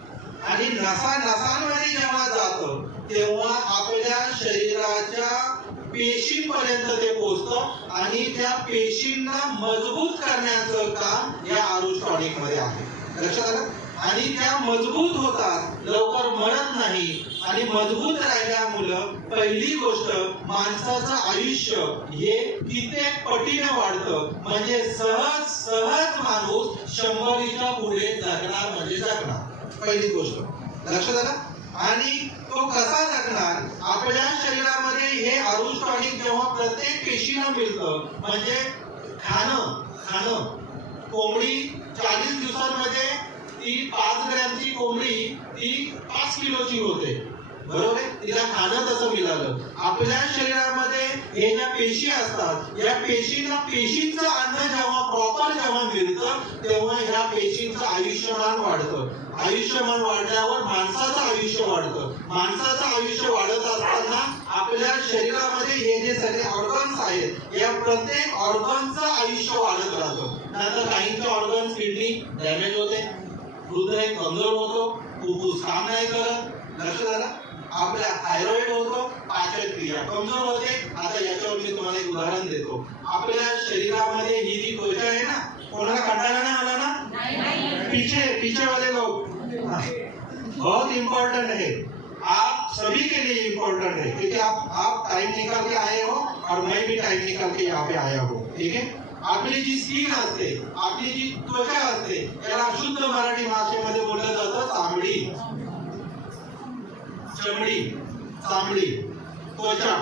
आणि नसांमध्ये जेव्हा जातं तेव्हा आपल्या शरीराच्या पेशींपर्यंत ते पोहोचतं आणि त्या पेशींना मजबूत करण्याचं काम या आरुष टॉनिक मध्ये आहे. लक्षात आलं? आणि त्या मजबूत होतात, लवकर मरत नाही आणि मजबूत राहिल्यामुळं पहिली गोष्ट माणसाचं आयुष्य हे कित्येक पटीने वाढतं. म्हणजे सहज माणूस 100च्या पुढे जगणार म्हणजे जगणार. पहिली गोष्ट लक्षात आलं? आणि तो कसा जगणार? आपल्या शरीरामध्ये हे आरुष टॉनिक जेव्हा प्रत्येक पेशीला मिळतं, म्हणजे खाणं कोंबडी 40 दिवसांमध्ये ती 5 ग्रॅमची कोंबडी ती 5 किलोची होते. बरोबर? तिला खाणं तसं मिळालं. आपल्या शरीरामध्ये हे ज्या पेशी असतात या पेशींना पेशींचं अन्न जेव्हा प्रॉपर जेव्हा मिळतं तेव्हा ह्या पेशींचं आयुष्यमान वाढतं. आयुष्यमान वाढल्यावर माणसाचं आयुष्य वाढतं. माणसाचं आयुष्य वाढत असताना आपल्या शरीरामध्ये हे जे सगळे ऑर्गन्स आहेत या प्रत्येक ऑर्गनचं आयुष्य वाढत राहतं. नंतर काहींचे ऑर्गन्स किडनी डॅमेज होते, हृदय कमजोर होतो, फुफ्फुस काम नाही करत. लक्षात आलं? आपल्या थायरॉइड होतो, पाचन क्रिया कमजोर होते. आता याच्यावर मी तुम्हाला एक उदाहरण देतो. आपल्या शरीरामध्ये ही जी त्वचा आहे ना, कोणाला कंटाळा नाही आला ना? पीछे वाले लोग बहुत इम्पोर्टेंट है. आप सभी के लिए इम्पोर्टेंट है क्योंकि आप टाइम निकाल के आए हो और मैं भी टाइम निकाल के यहाँ पे आया हूँ. ठीक है? आपली जी स्किन असते, आपली जी त्वचा असते याला शुद्ध मराठी भाषेमध्ये बोललं जातं चामडी, चमडी, चामडी, त्वचा.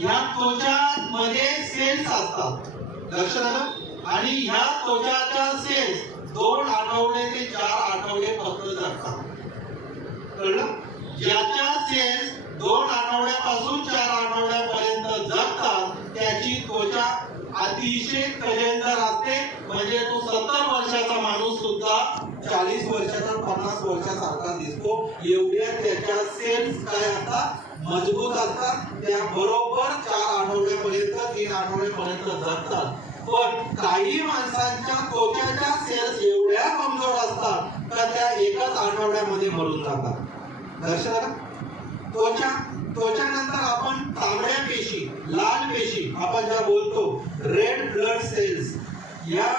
या त्वचामध्ये सेल्स असतात. लक्षात आलं? आणि ह्या त्वचाच्या सेल्स 2 आठवडे ते 4 आठवडे फक्त जगतात. कळलं? ज्याच्या सेल्स 2 आठवड्यापासून 4 आठवड्यापर्यंत जगतात त्याची त्वचा अतिशय तजेलदार असते. म्हणजे तो 70 वर्षाचा माणूस सुद्धा 40 वर्षाचा 50 वर्षासारखा दिसतो. एवढ्या त्याच्या सेल्स काय असतात? मजबूत असतात. त्या बरोबर 4 आठवड्यापर्यंत 3 आठवड्यापर्यंत जगतात. पण काही माणसांच्या त्वचाच्या सेल्स एवढ्या कमजोर असतात का त्या 1च आठवड्यामध्ये मरून जातात. लक्षात आलं? त्वचा त्याच्यानंतर आपण तांबड्या पेशी, लाल पेशी आपण ज्या बोलतो रेड ब्लड सेल्स, या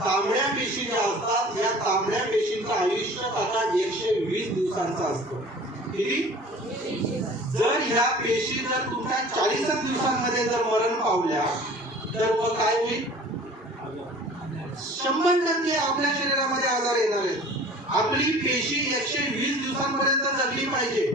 तांबड्या पेशी ज्या असतात, या तांबड्या पेशींचं आयुष्य आता 120 दिवसांचं असतं. किती? जर ह्या पेशी जर तुमच्या 40 दिवसांमध्ये जर मरण पावल्या तर मग काय होईल? 100% आपल्या शरीरामध्ये आजार येणार आहेत. आपली पेशी 120 दिवसांपर्यंत जगली पाहिजे.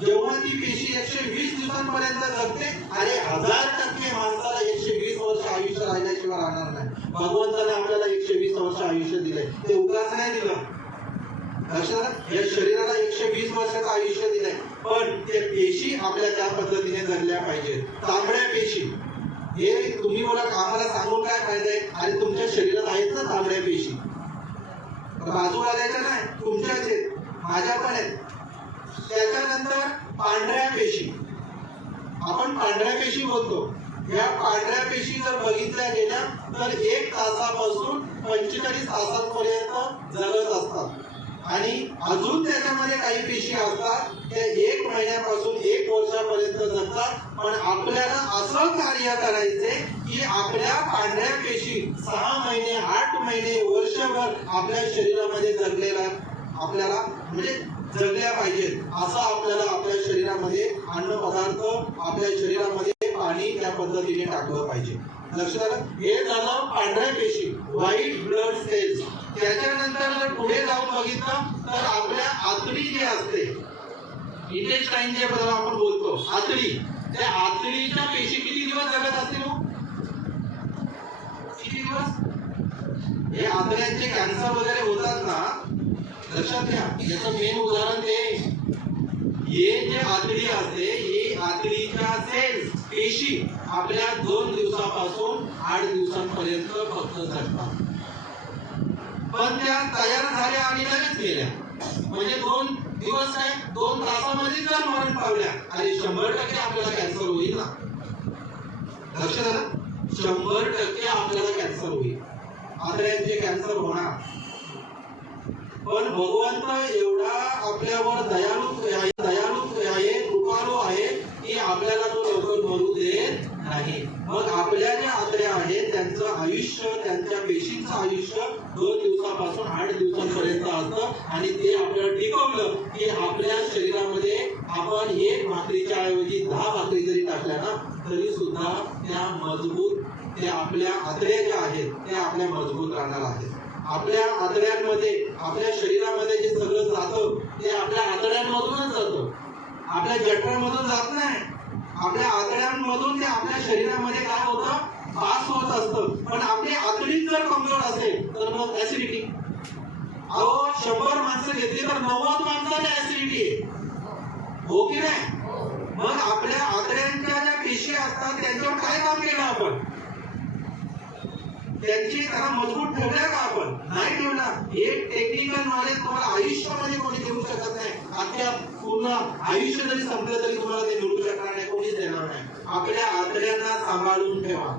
जेव्हा ती पेशी 120 दिवसांपर्यंत जगते, अरे 1000% माणसाला 120 वर्ष आयुष्य राहिल्याशिवाय राहणार नाही. भगवंताने आपल्याला 120 वर्ष आयुष्य दिलंय, ते उगाच नाही दिलं. लक्षात, या शरीराला 120 वर्षाचं आयुष्य दिलंय, पण ते पेशी आपल्या त्या पद्धतीने जगल्या पाहिजेत. तांबड्या पेशी, हे तुम्ही मला आम्हाला सांगून काय फायदा आहे? अरे तुमच्या शरीरात आहेत ना तांबड्या पेशी, बाजूवाल्याच्या नाही, तुमच्याच आहेत, माझ्या पण आहेत. त्याच्यानंतर पांढऱ्या पेशी, आपण पांढऱ्या पेशी बोलतो. या पांढऱ्या पेशी जर बघितल्या गेल्या तर 1 तासापासून 45 तासांपर्यंत जगत असतात. आणि अजून त्याच्यामध्ये काही पेशी असतात त्या 1 महिन्यापासून 1 वर्षापर्यंत जगतात. पण आपल्याला असं कार्य करायचे की आपल्या पांढऱ्या पेशी 6 महिने, 8 महिने, वर्षभर आपल्या शरीरामध्ये जगलेला आपल्याला म्हणजे जगल्या पाहिजेत. असं आपल्याला आपल्या शरीरामध्ये अन्न पदार्थ, आपल्या शरीरामध्ये पाणी त्या पद्धतीने टाकलं पाहिजे. लक्षात आलं? हे झालं पांढऱ्या पेशी, व्हाईट ब्लड सेल्स. त्याच्यानंतर जर पुढे जाऊन बघितलं तर आपल्या आतडी जी असते, इंटेस्टाईन जे बद्दल आपण बोलतो, आतडी, त्या आतडीच्या पेशी किती दिवस जगत असतील? किती दिवस? हे आतड्यांचे कॅन्सर वगैरे होतात ना, लक्षात घ्या. याचं मेन उदाहरण ते, हे जे आतडी असते, हे आतडीच्या सेल्स, पेशी आपल्या 2 दिवसापासून 8 दिवसांपर्यंत फक्त जगतात. पण त्या तयार झाल्या आणि लगेच गेल्या. म्हणजे 2 दिवस काय, 2 तासामध्ये जर मरण पावल्या, आणि 100% आपल्याला कॅन्सर होईल ना. लक्षात आलं? 100% आपल्याला कॅन्सर होईल, आतड्यांचे कॅन्सर होणार. पण भगवंत एवढा आपल्यावर दयाळू आहे, कृपाळू आहे की आपल्याला तो लवकर मरू देत नाही. मग आपल्या ज्या आतड्या आहेत त्यांचं आयुष्य, त्यांच्या पेशींचं आयुष्य 2 दिवसापासून 8 दिवसांपर्यंत असतं. आणि ते आपल्याला टिकवलं की आपल्या शरीरामध्ये आपण 1 भाकरीच्या ऐवजी 10 भाकरी जरी टाकल्या ना तरी सुद्धा त्या मजबूत, त्या आपल्या आतड्या ज्या आहेत त्या आपल्या मजबूत राहणार आहेत. आपल्या आतड्यांमध्ये, आपल्या शरीरामध्ये जे सगळं जातं ते आपल्या आतड्यांमधूनच जातं, आपल्या जठरांमधून जात नाही. आपल्या आतड्यांमधून ते आपल्या शरीरामध्ये काय होतं, पास होत असतं. पण आपली आतडी जर कमजोर असेल तर मग ऍसिडिटी. अहो 100 माणसं घेतली तर 90 माणसाला ऍसिडिटी आहे, हो की नाही? मग आपल्या आतड्यांच्या ज्या पेशी असतात त्यांच्यावर काय काम केलं आपण? त्यांची त्यांना मजबूत ठेवल्या का आपण? नाही ठेवला. हे टेक्निकल नॉलेज तुम्हाला आयुष्यामध्ये कोणी देऊ शकत नाही. अख्ख्या पूर्ण आयुष्य जरी संपलं तरी तुम्हाला ते मिळू शकणार नाही, कोणीच देणार नाही. आपल्या आतड्यांना सांभाळून ठेवा.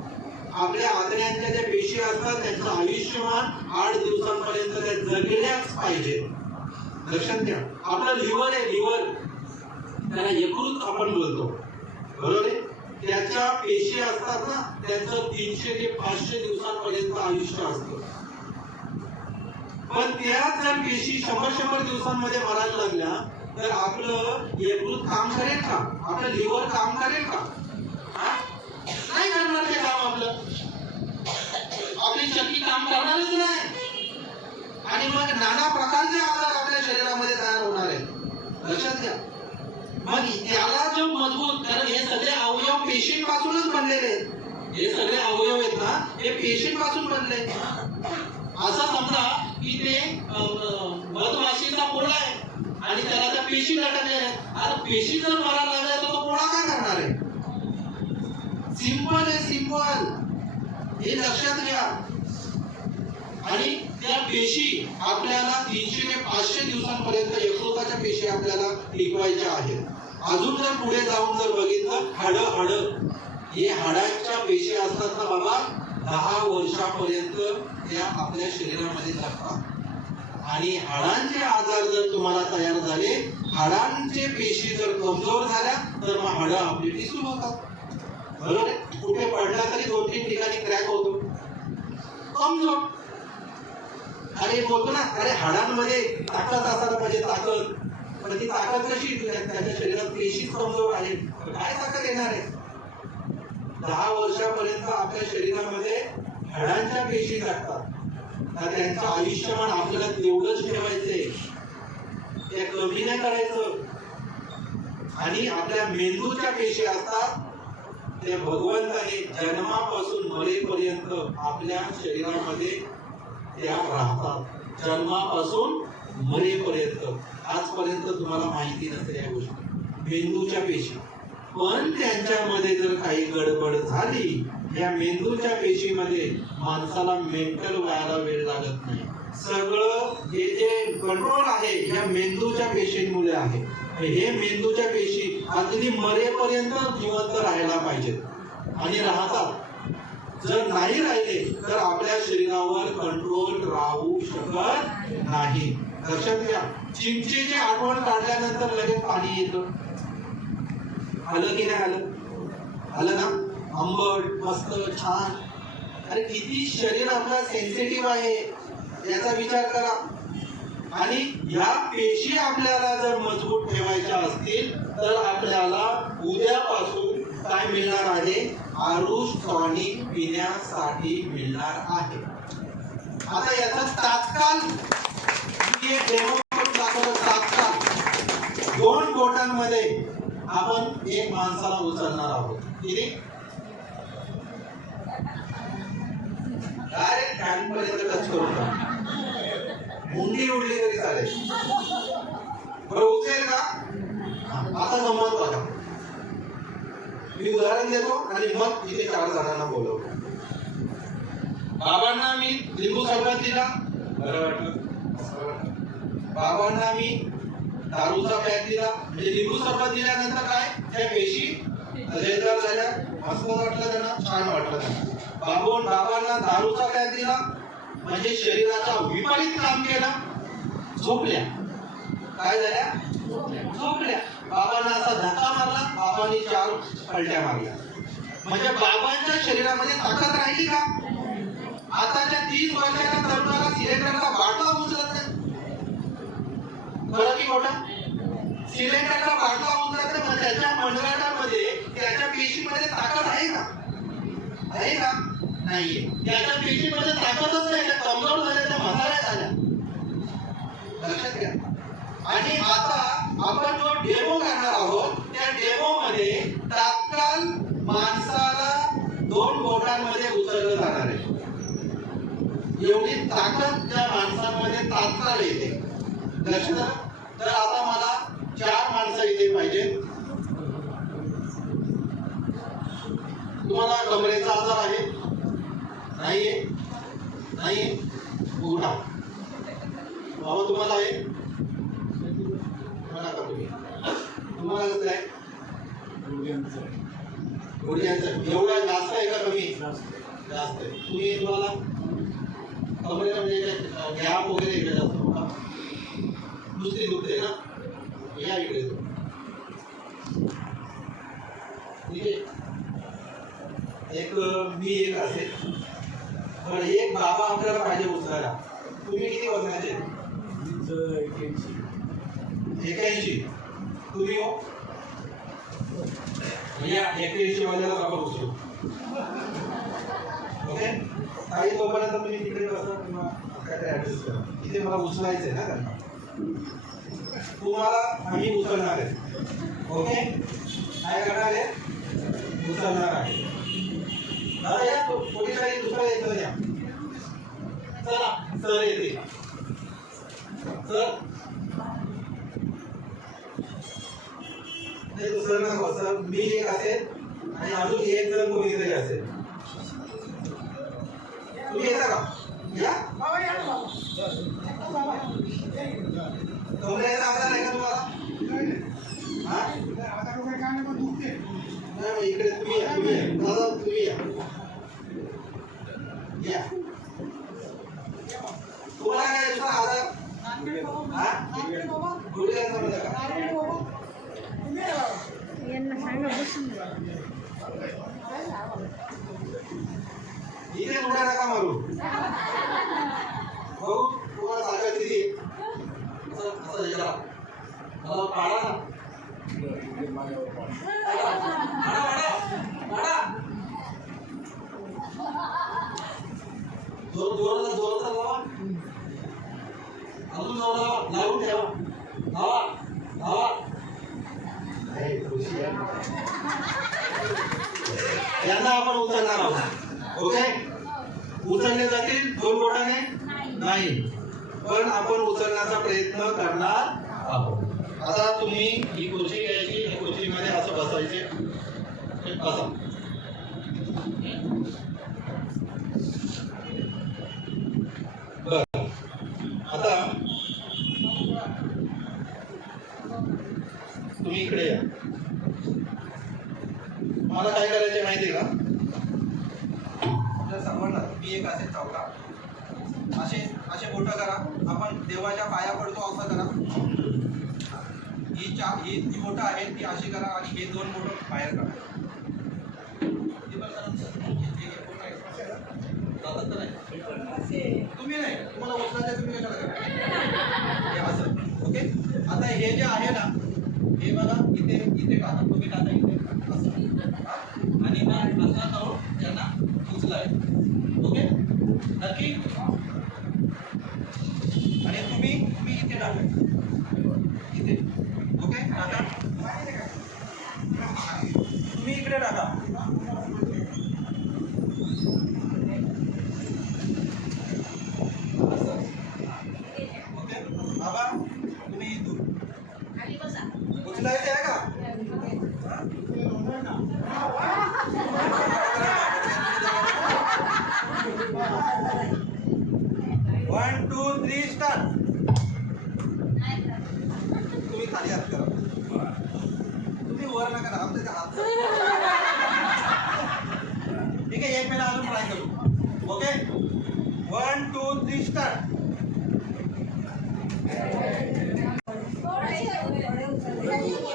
आपल्या आतड्यांच्या ज्या पेशी असतात त्यांचं आयुष्यमान 8 दिवसांपर्यंत त्या जगल्याच पाहिजे. लक्षात घ्या. आपलं लिव्हर आहे, लिव्हर, त्याला यकृत आपण बोलतो, बरोबर आहे? त्याच्या पेशी असतात ना, त्यांचं 300 ते 500 दिवसांपर्यंत आयुष्य असतं. पण त्याच जर पेशी 100 दिवसांमध्ये मरायला लागल्या तर आपलं यकृत काम करेल का? आपलं लिव्हर काम करेल का? नाही करणार ते काम. आपली चक्की काम करणारच नाही. आणि मग नाना प्रकारचे आजार आपल्या शरीरामध्ये तयार होणार आहे. लक्षात घ्या. मग त्याला जो मजबूत, कारण हे सगळे अवयव पेशींपासूनच बनलेले आहेत. हे सगळे अवयव आहेत ना, हे पेशींपासून बनले. असं समजा की ते मधमाशीचा पोळा आहे आणि त्याला त्या पेशी लटकल्या आहेत. आता पेशी जर मरायला लागल्या तर तो पोळा काय करणार आहे? सिंपल आहे, सिंपल. हे लक्षात घ्या. आणि त्या पेशी आपल्याला 300 ते 500 दिवसांपर्यंत यकृताच्या पेशी आपल्याला टिकवायच्या आहेत. अजून जर पुढे जाऊन जर बघितलं, हाडं, हे हाडांच्या पेशी असतात ना बाबा, 10 वर्षापर्यंत त्या आपल्या शरीरामध्ये जगतात. आणि हाडांचे आजार जर तुम्हाला तयार झाले, हाडांचे पेशी जर कमजोर झाल्या, तर मग हाडं आपली ठिसूळ होतात. बरोबर आहे? कुठे पडला तरी 2-3 ठिकाणी क्रॅक होतो, कमजोर. अरे बोलतो ना, अरे हाडांमध्ये ताकद असायला पाहिजे, ताकद. पण ती ताकद कशी? त्याच्या शरीरात पेशीच कमजोर आहे, काय ताकद येणार आहे? 10 वर्षापर्यंत आपल्या शरीरामध्ये हाडांच्या पेशी लागतात. त्यांचं आयुष्यमान आपल्याला तेवढंच ठेवायचंय, ते कमी नाही करायचं. आणि आपल्या मेंदूच्या पेशी असतात, ते भगवंताने जन्मापासून मरेपर्यंत आपल्या शरीरामध्ये त्या राहतात. जन्मापासून मरेपर्यंत. आजपर्यंत तुम्हाला माहिती नसते या गोष्टी, मेंदूच्या पेशी. पण त्यांच्यामध्ये जर काही गडबड झाली, या मेंदूच्या पेशीमध्ये माणसाला मेंटल व्हायला वेळ लागत नाही. सगळं हे जे कंट्रोल आहे या मेंदूच्या पेशींमुळे आहे. हे मेंदूच्या पेशी अगदी मरेपर्यंत जिवंत राहायला पाहिजेत आणि राहतात. जर नाही राहिले तर आपल्या शरीरावर कंट्रोल राहू शकत नाही. लक्षात घ्या, चिंचेची आठवण काढल्यानंतर लगेच पाणी येतं. आलं की नाही आलं? आलं ना? आंबट, मस्त, छान. अरे किती शरीर आपलं सेन्सिटिव्ह आहे याचा विचार करा. आणि या पेशी आपल्याला जर मजबूत ठेवायच्या असतील तर आपल्याला उद्यापासून काय मिळणार आहे? आरुष टॉनिक पिण्यासाठी मिळणार आहे. आता याचा तात्काळ मी एक डेमो करून दाखवतो. तात्काळ 2 बोटांमध्ये आपण एक माणसाला उचलणार आहोत. किती? डायरेक्ट कानपर्यंत टच करून टाक. मुंडी उडली तरी चालेल. बरं उचलेल का? आता गंमत बघा. मी उदाहरण देतो आणि मग इथे 4 जणांना बोलवतो. बाबांना मी लिंबू सरबत दिला, बरं वाटलं. बाबांना मी दारूचा पॅक दिला, म्हणजे लिंबू सरबत दिल्यानंतर काय त्या पेशी लयदार झाल्या, मस्त वाटलं त्यांना, छान वाटलं त्यांना. बाबांना दारूचा पॅक दिला म्हणजे शरीराचा विपरीत काम केला, झोपल्या. काय झाल्या? झोपल्या. बाबांना असा धक्का मारला, बाबांनी 4 पलट्या मारल्या. म्हणजे बाबांच्या शरीरामध्ये ताकद राहिली का? आताच्या 30 वर्षाच्या तरुणाला सिलेंडरचा बाटला उचलत नाही. खरं की खोटं? सिलेंडरचा बाटला उचलत नाही, त्याच्या मनगटामध्ये त्याच्या पेशीमध्ये ताकद आहे का? आहे का? नाहीये. त्याच्या पेशीमध्ये ताकदच नाही, त्या कमजोर झाल्या, त्या म्हाताऱ्या झाल्या. लक्षात घ्या. आणि आता आपण जो डेमो करणार आहोत त्या डेमो मध्ये तात्काळ माणसाला 2 बोटांमध्ये उचललं जाणार आहे. एवढी ताकद त्या माणसांमध्ये तात्काळ येते. लक्षात आलं? तर आता मला 4 माणसं इथे पाहिजे. तुम्हाला कमरेचा आजार आहे? नाहीये? नाहीये? उघडा. बाबा तुम्हाला आहे? म्हणा का तुम्ही? तुम्हाला कसं आहे? गुडघ्यांचं. एवढा जास्त आहे का कमी? जास्त आहे. तुम्ही तुम्हाला कमरेला म्हणजे गॅप वगैरे इकडे जास्त होता, दुसरी दुखते ना, या इकडे. ठीक आहे. एक मी एक असेल, पण एक बाबा आपल्याला पाहिजे उचलायला. तुम्ही किती वजनाचे? 81. तुम्ही हो या 81 वाल्याला बाबा उचलू. ओके. काही तोपर्यंत तुम्ही तिकडे बसा किंवा काहीतरी ऍडजस्ट करा. इथे मला उचलायचंय ना त्यांना. तुम्हाला आम्ही उचलणार आहे. ओके. काय करणार आहे? उचलणार आहे. दादा या पोलिसांनी दुसरा येतो या. चला सर येते. सर नाही दुसरं नको सर. मी एक असेल आणि अजून एक जण कोणीतरी असेल. तुम्ही येता का? या कमरेचा आजार आहे का तुम्हाला? नाही इकडे तुम्ही या. तुम्ही या दादा, तुम्ही या. या तुम्हाला काय दुसरा आजार? इथे थोड्या नका मारू भाऊ तुम्हाला सांगायचं किती आहे? असं हे करा मला पाडा ना पाडा जोरात लावा अजून जोरात लावून ठेवा लावा लावा यांना आपण उचलणार आहोत ओके उचलले जातील 2 बोटाने नाही पण आपण उचलण्याचा प्रयत्न करणार आहोत आता तुम्ही ही खुर्ची घ्यायची या खुर्चीमध्ये असं बसायचे बसा बर आता तुम्ही इकडे या मला काय करायचे माहिती आहे का आपल्या सर्वांना मी एक असे चौका असे असे बोट करा आपण देवाच्या पाया पडतो असं करा ही जी बोट आहे ती अशी करा आणि हे 2 बोट बाहेर करा तुम्ही नाही तुम्हाला उचलायचं तुम्ही काय करा हे असं ओके आता हे जे आहे ना हे बघा इथे इथे टाका तुम्ही टाका इथे असं आणि मग असं करून त्यांना उचलाय ओके नक्की आणि तुम्ही इथे टाका इथे ओके टाका तुम्ही इकडे टाका ओके बाबा तुम्ही इथून उचलायचे आहे का 1 2 3 स्टार्ट तुम्ही खाली हात करा तुम्ही वर नका करा आमचे हात ठीक आहे एक मिनिट अजून ट्राय करू ओके 1 2 3 स्टार्ट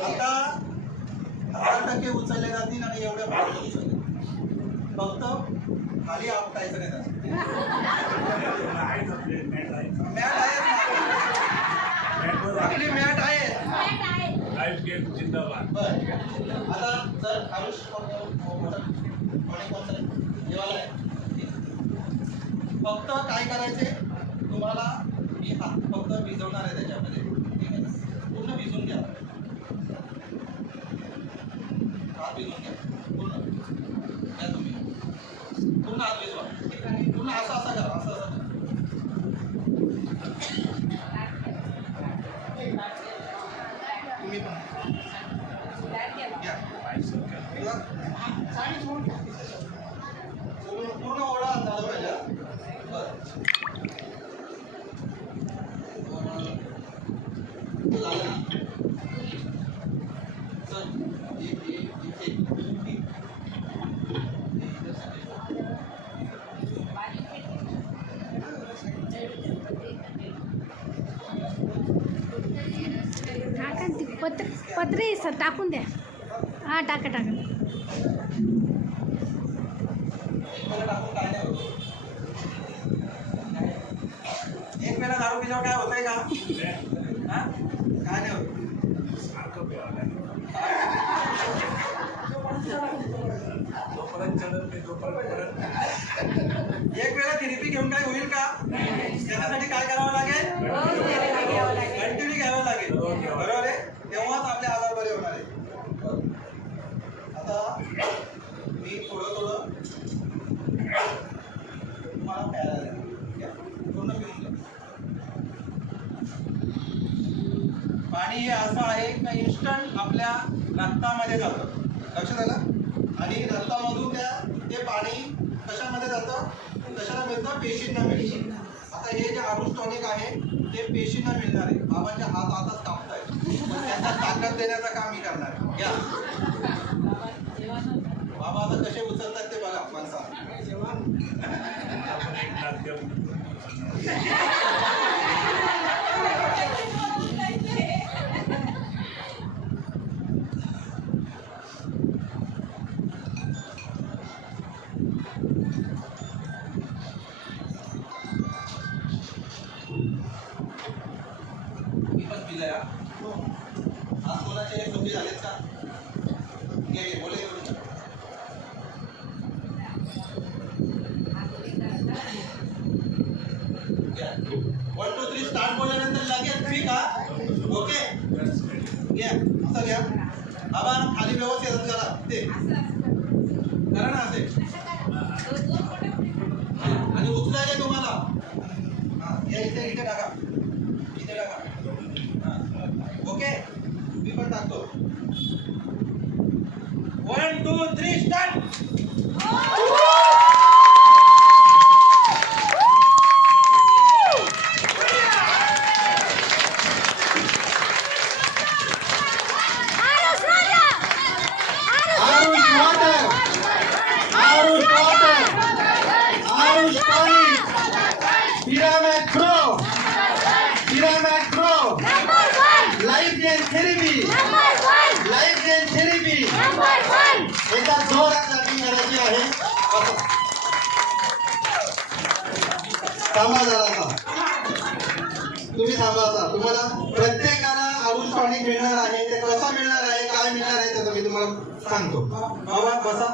आता 10% उचलले जातील आणि एवढ्या बाजूला उचलले फक्त खाली आपटायचं नाही मॅट आहे आपली मॅट आहे बर आता जर आयुष फक्त काय करायचे तुम्हाला मी हात फक्त भिजवणार आहे त्याच्यामध्ये ठीक आहे पूर्ण भिजून घ्या हात भिजून घ्या पूर्ण घ्या तुम्ही पूर्ण हात भिजवा पूर्ण असं असं करा असं असं तुम्ही पण पूर्ण ओढा झाला पाहिजे पत्रे टाकून द्या हा टाका टाका एक मेला दारू पिल्यावर काय होतंय का काय नाही होत एक वेळा थेरपी घेऊन काय होईल का त्याच्यासाठी काय करावं लागेल कंटिन्यू घ्यावं लागेल बरोबर आहे तेव्हाच आपले आजार बरे होणार आहे आता मी थोडं थोडं तुम्हाला प्यायला द्या पूर्ण पिऊन घ्या पाणी हे असं आहे का इन्स्टंट आपल्या रक्तामध्ये जातं लक्षात आलं आणि रक्तामधून ते पाणी कशामध्ये जातं कशाला मिळतं पेशींना मिळतं आता हे जे आरुष टॉनिक आहे ते पेशींना मिळणार आहे बाबांच्या हात आताच कापताय त्यांना ताकद देण्याचं काम मी करणार आहे घ्या बाबा आता कसे उचलतात ते बघा माणसा 1 2 3 स्टार्ट बोलल्यानंतर लगेच फ्री का ओके घ्या असं घ्या बाबा खाली व्यवस्थित असं करा ते करा ना असे आणि उचलायचे तुम्हाला हा या इथे टाका ओके मी पण टाकतो 1 2 3 स्टार्ट एकदा जोरात क्लॅपिंग करायची आहे थांबा जरा तुम्ही थांबा तुम्हाला प्रत्येकाला आरुष टॉनिक मिळणार आहे ते कसं मिळणार आहे काय मिळणार आहे त्याचं मी तुम्हाला सांगतो बाबा बसा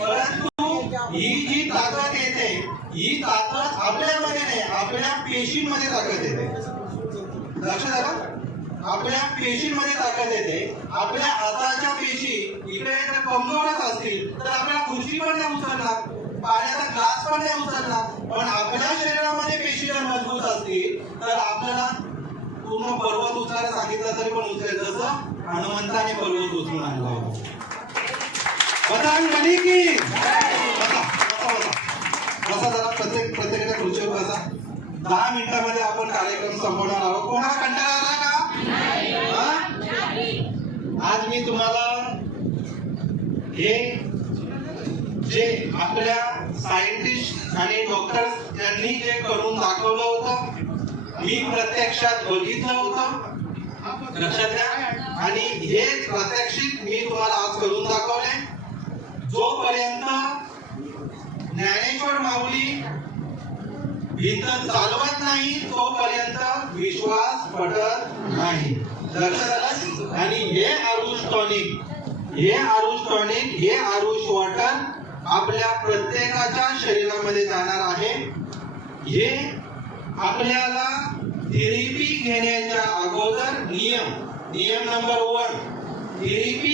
परंतु ही जी ताकद येते ही ताकद आपल्यामध्ये नाही आपल्या पेशींमध्ये ताकद येते लक्षात आलं आपल्या पेशींमध्ये ताकद येते आपल्या हाताच्या पेशी इकडे कमजोरच असतील तर आपल्याला खुर्ची पण नाही उचलणार पाण्याचा ग्लास पण नाही उचलणार पण आपल्या शरीरामध्ये पेशी जर मजबूत असतील तर आपल्याला पूर्ण पर्वत उचलायला सांगितलं तरी पण उचलेल जसं हनुमंताने पर्वत उचलून आणला बजरंगबली की बसा जरा प्रत्येकाच्या खुर्चीवर बसा 10 मिनिटांमध्ये आपण कार्यक्रम संपवणार आहोत कोणाला कंटाळा आला का आज मी तुम्हाला हे जे आपल्या सायंटिस्ट आणि डॉक्टर्स यांनी जे करून दाखवलं होतं मी प्रत्यक्षात बघितलं होतं लक्षात घ्या आणि हे प्रात्यक्षिक मी तुम्हाला आज करून दाखवले जोपर्यंत ज्ञानेश्वर माऊली भिंत चालवत नाही तोपर्यंत विश्वास पटत नाही लक्षात आलं आणि हे आरुष टॉनिक हे आरुष वॉटर आपल्या प्रत्येकाच्या शरीरामध्ये जाणार आहे हे आपल्याला थेरपी घेण्याच्या अगोदर नियम नंबर 1 थेरपी